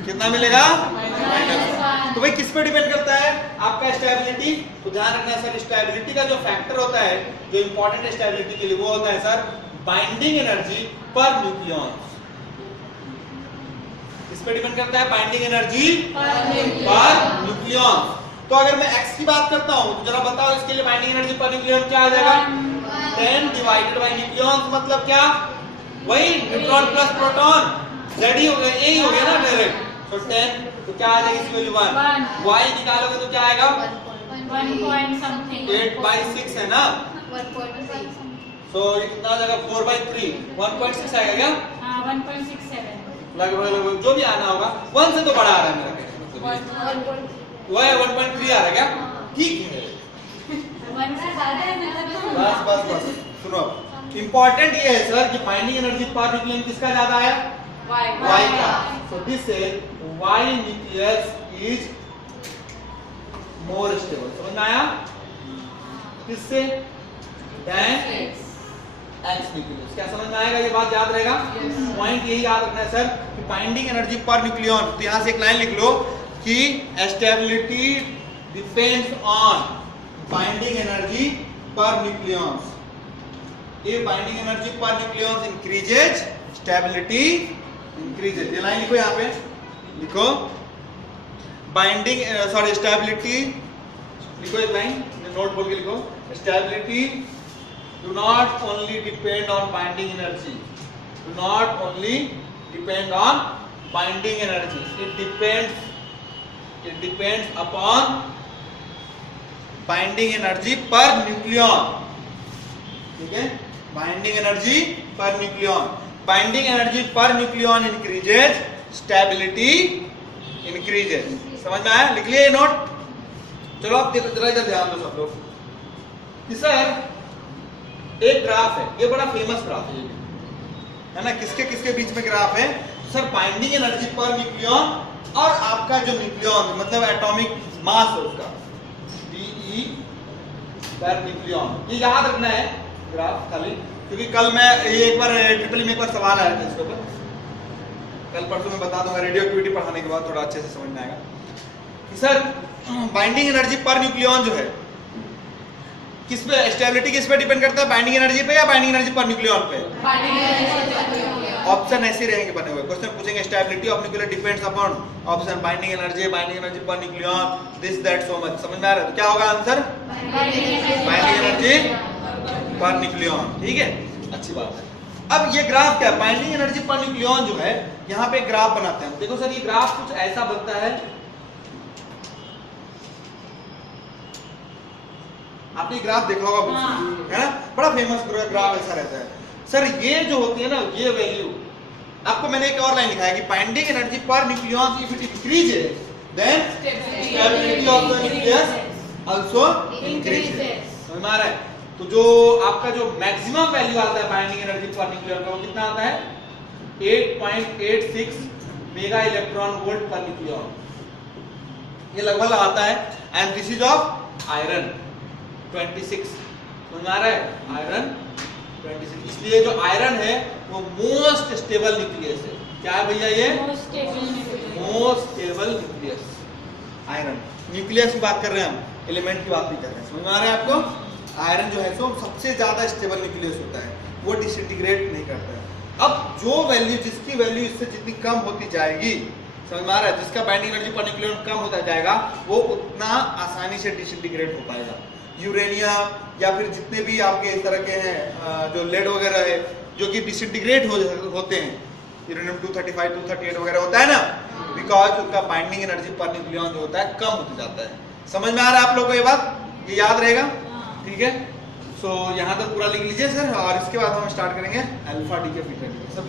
कितना मिलेगा? -1। तो भाई किस पे डिपेंड करता है? आपका स्टेबिलिटी। तो ध्यान रखना सर, स्टेबिलिटी का जो फैक्टर होता है, जो इंपॉर्टेंट स्टेबिलिटी के लिए, वो होता है सर बाइंडिंग एनर्जी पर न्यूक्लियॉन। किस पे डिपेंड करता है? बाइंडिंग एनर्जी पर न्यूक्लियॉन। तो अगर मैं x की बात करता हूं तो जरा बताओ इसके लिए बाइंडिंग एनर्जी पर न्यूक्लियॉन क्या आ जाएगा? 10 डिवाइडेड बाय न्यूक्लियॉन, मतलब क्या? वही न्यूट्रॉन प्लस प्रोटॉन, z ही हो गया, a ही हो गया ना डायरेक्ट। तो 10, तो क्या आ जाएगी इसकी वैल्यू 1। y निकालोगे तो क्या आएगा? 1 पॉइंट समथिंग, 8/6 है ना, 1.3। सो ये कितना आ जाएगा? 4/3, 1.6 आएगा क्या? हां 1.67 लगभग जो भी आना होगा, 1 से तो बड़ा आ रहा है मेरा कहने मतलब, वो है 1.3 आ रहा है क्या? ठीक है, 1 से ज्यादा है मतलब। बस सुनो, इंपॉर्टेंट ये है सर कि बाइंडिंग एनर्जी पर न्यूक्लियस किसका ज्यादा है? y का। So this is y nucleus is more stable. समझ में आया? किससे? Then x nucleus. क्या समझ में आएगा? ये बात याद रहेगा, पॉइंट यही याद रखना है सर कि बाइंडिंग एनर्जी पर न्यूक्लियॉन। तो यहां से एक लाइन लिख लो कि stability depends on binding energy per nucleons. If binding energy per nucleons increases, stability increases। ये लाइन लिखो, यहाँ पे लिखो बाइंडिंग स्टेबिलिटी लिखो, एक लाइन नोट बोल के लिखो, stability do not only depend on binding energy, do not only depend on binding energy, it depends upon binding energy per nucleon, ठीक है, binding energy per nucleon, binding energy per nucleon increases, stability increases. समझ में आया? लिख लिए note. चलो अब जरा इधर ध्यान दो सब लोग कि सर एक ग्राफ है, ये बड़ा फेमस ग्राफ है ना, किसके किसके बीच में ग्राफ है? Sir binding energy per nucleon और आपका जो न्यूक्लियन मतलब एटॉमिक मास है उसका, DE पर न्यूक्लियन, ये याद रखना है ग्राफ खाली, क्योंकि कल मैं ये एक बार ट्रिपल में एक बार सवाल आया था इसके ऊपर, कल परसों में बता दूंगा, रेडियो एक्टिविटी पढ़ाने के बाद थोड़ा अच्छे से समझ में आएगा कि sir binding energy per nucleon जो है किस पे, स्टेबिलिटी किस पे डिपेंड करता है? बाइंडिंग एनर्जी पे या बाइंडिंग एनर्जी पर न्यूक्लियन पे? ऑप्शन ऐसे रहेंगे बने हुए, क्वेश्चन पूछेंगे stability of nuclear depends upon option binding energy per nucleon, this that so much. समझ में आ रहा है? तो क्या होगा answer? Binding energy per nucleon, ठीक है, अच्छी बात है। अब ये ग्राफ क्या है? बाइंडिंग एनर्जी पर न्यूक्लियन जो है, यहाँ पे ग्राफ बनाते हैं। देखो सर ये ग्राफ कुछ ऐसा बनता है, आपने ग्राफ देखा होगा है ना, बड़ा फेमस ग्राफ ऐसा रहता है। सर ये जो होती है ना, ये वैल्यू आपको मैंने एक और लाइन लिखा है कि binding energy per nucleon if it increases then stability of the nucleus also increases. समझ में आ रहा है? तो जो आपका जो मैक्सिमम वैल्यू आता है बाइंडिंग एनर्जी पर न्यूक्लियन का, वो कितना आता है? 8.86 mega electron volt per nucleon, ये लगभग आता है। And this is of iron 26। समझ में आ रहा है? आयरन 26, इसलिए जो आयरन है वो मोस्ट स्टेबल न्यूक्लियस है। क्या है भैया ये? Most stable nucleus iron. Nucleus की बात कर रहे हैं हम, एलिमेंट की बात नहीं कर रहे हैं। समझ में आ रहा है आपको? आयरन जो है सो सबसे ज्यादा स्टेबल न्यूक्लियस होता है, वो डिसइंटीग्रेट नहीं करता है। अब जो वैल्यू, जिसकी वैल्यू इससे जितनी कम होती जाएगी, समझ में आ रहा है, जिसका बाइंडिंग एनर्जी पर न्यूक्लियन कम होता जाएगा, वो उतना आसानी से डिसइंटीग्रेट हो पाएगा। यूरेनियम या फिर जितने भी आपके इस तरह के हैं जो लेड वगैरह है जो कि डिसइंटीग्रेट होते हैं, यूरेनियम 235 238 वगैरह होता है ना, बिकॉज उनका बाइंडिंग एनर्जी पर न्यूक्लियन जो होता है कम होता जाता है। समझ में आ रहा है आप लोगों को ये बात? ये याद रहेगा, ठीक है। सो यहाँ तक पूरा लिख लीजिए सर, और इसके बाद हम स्टार्ट करेंगे अल्फा डी के फिगर सब।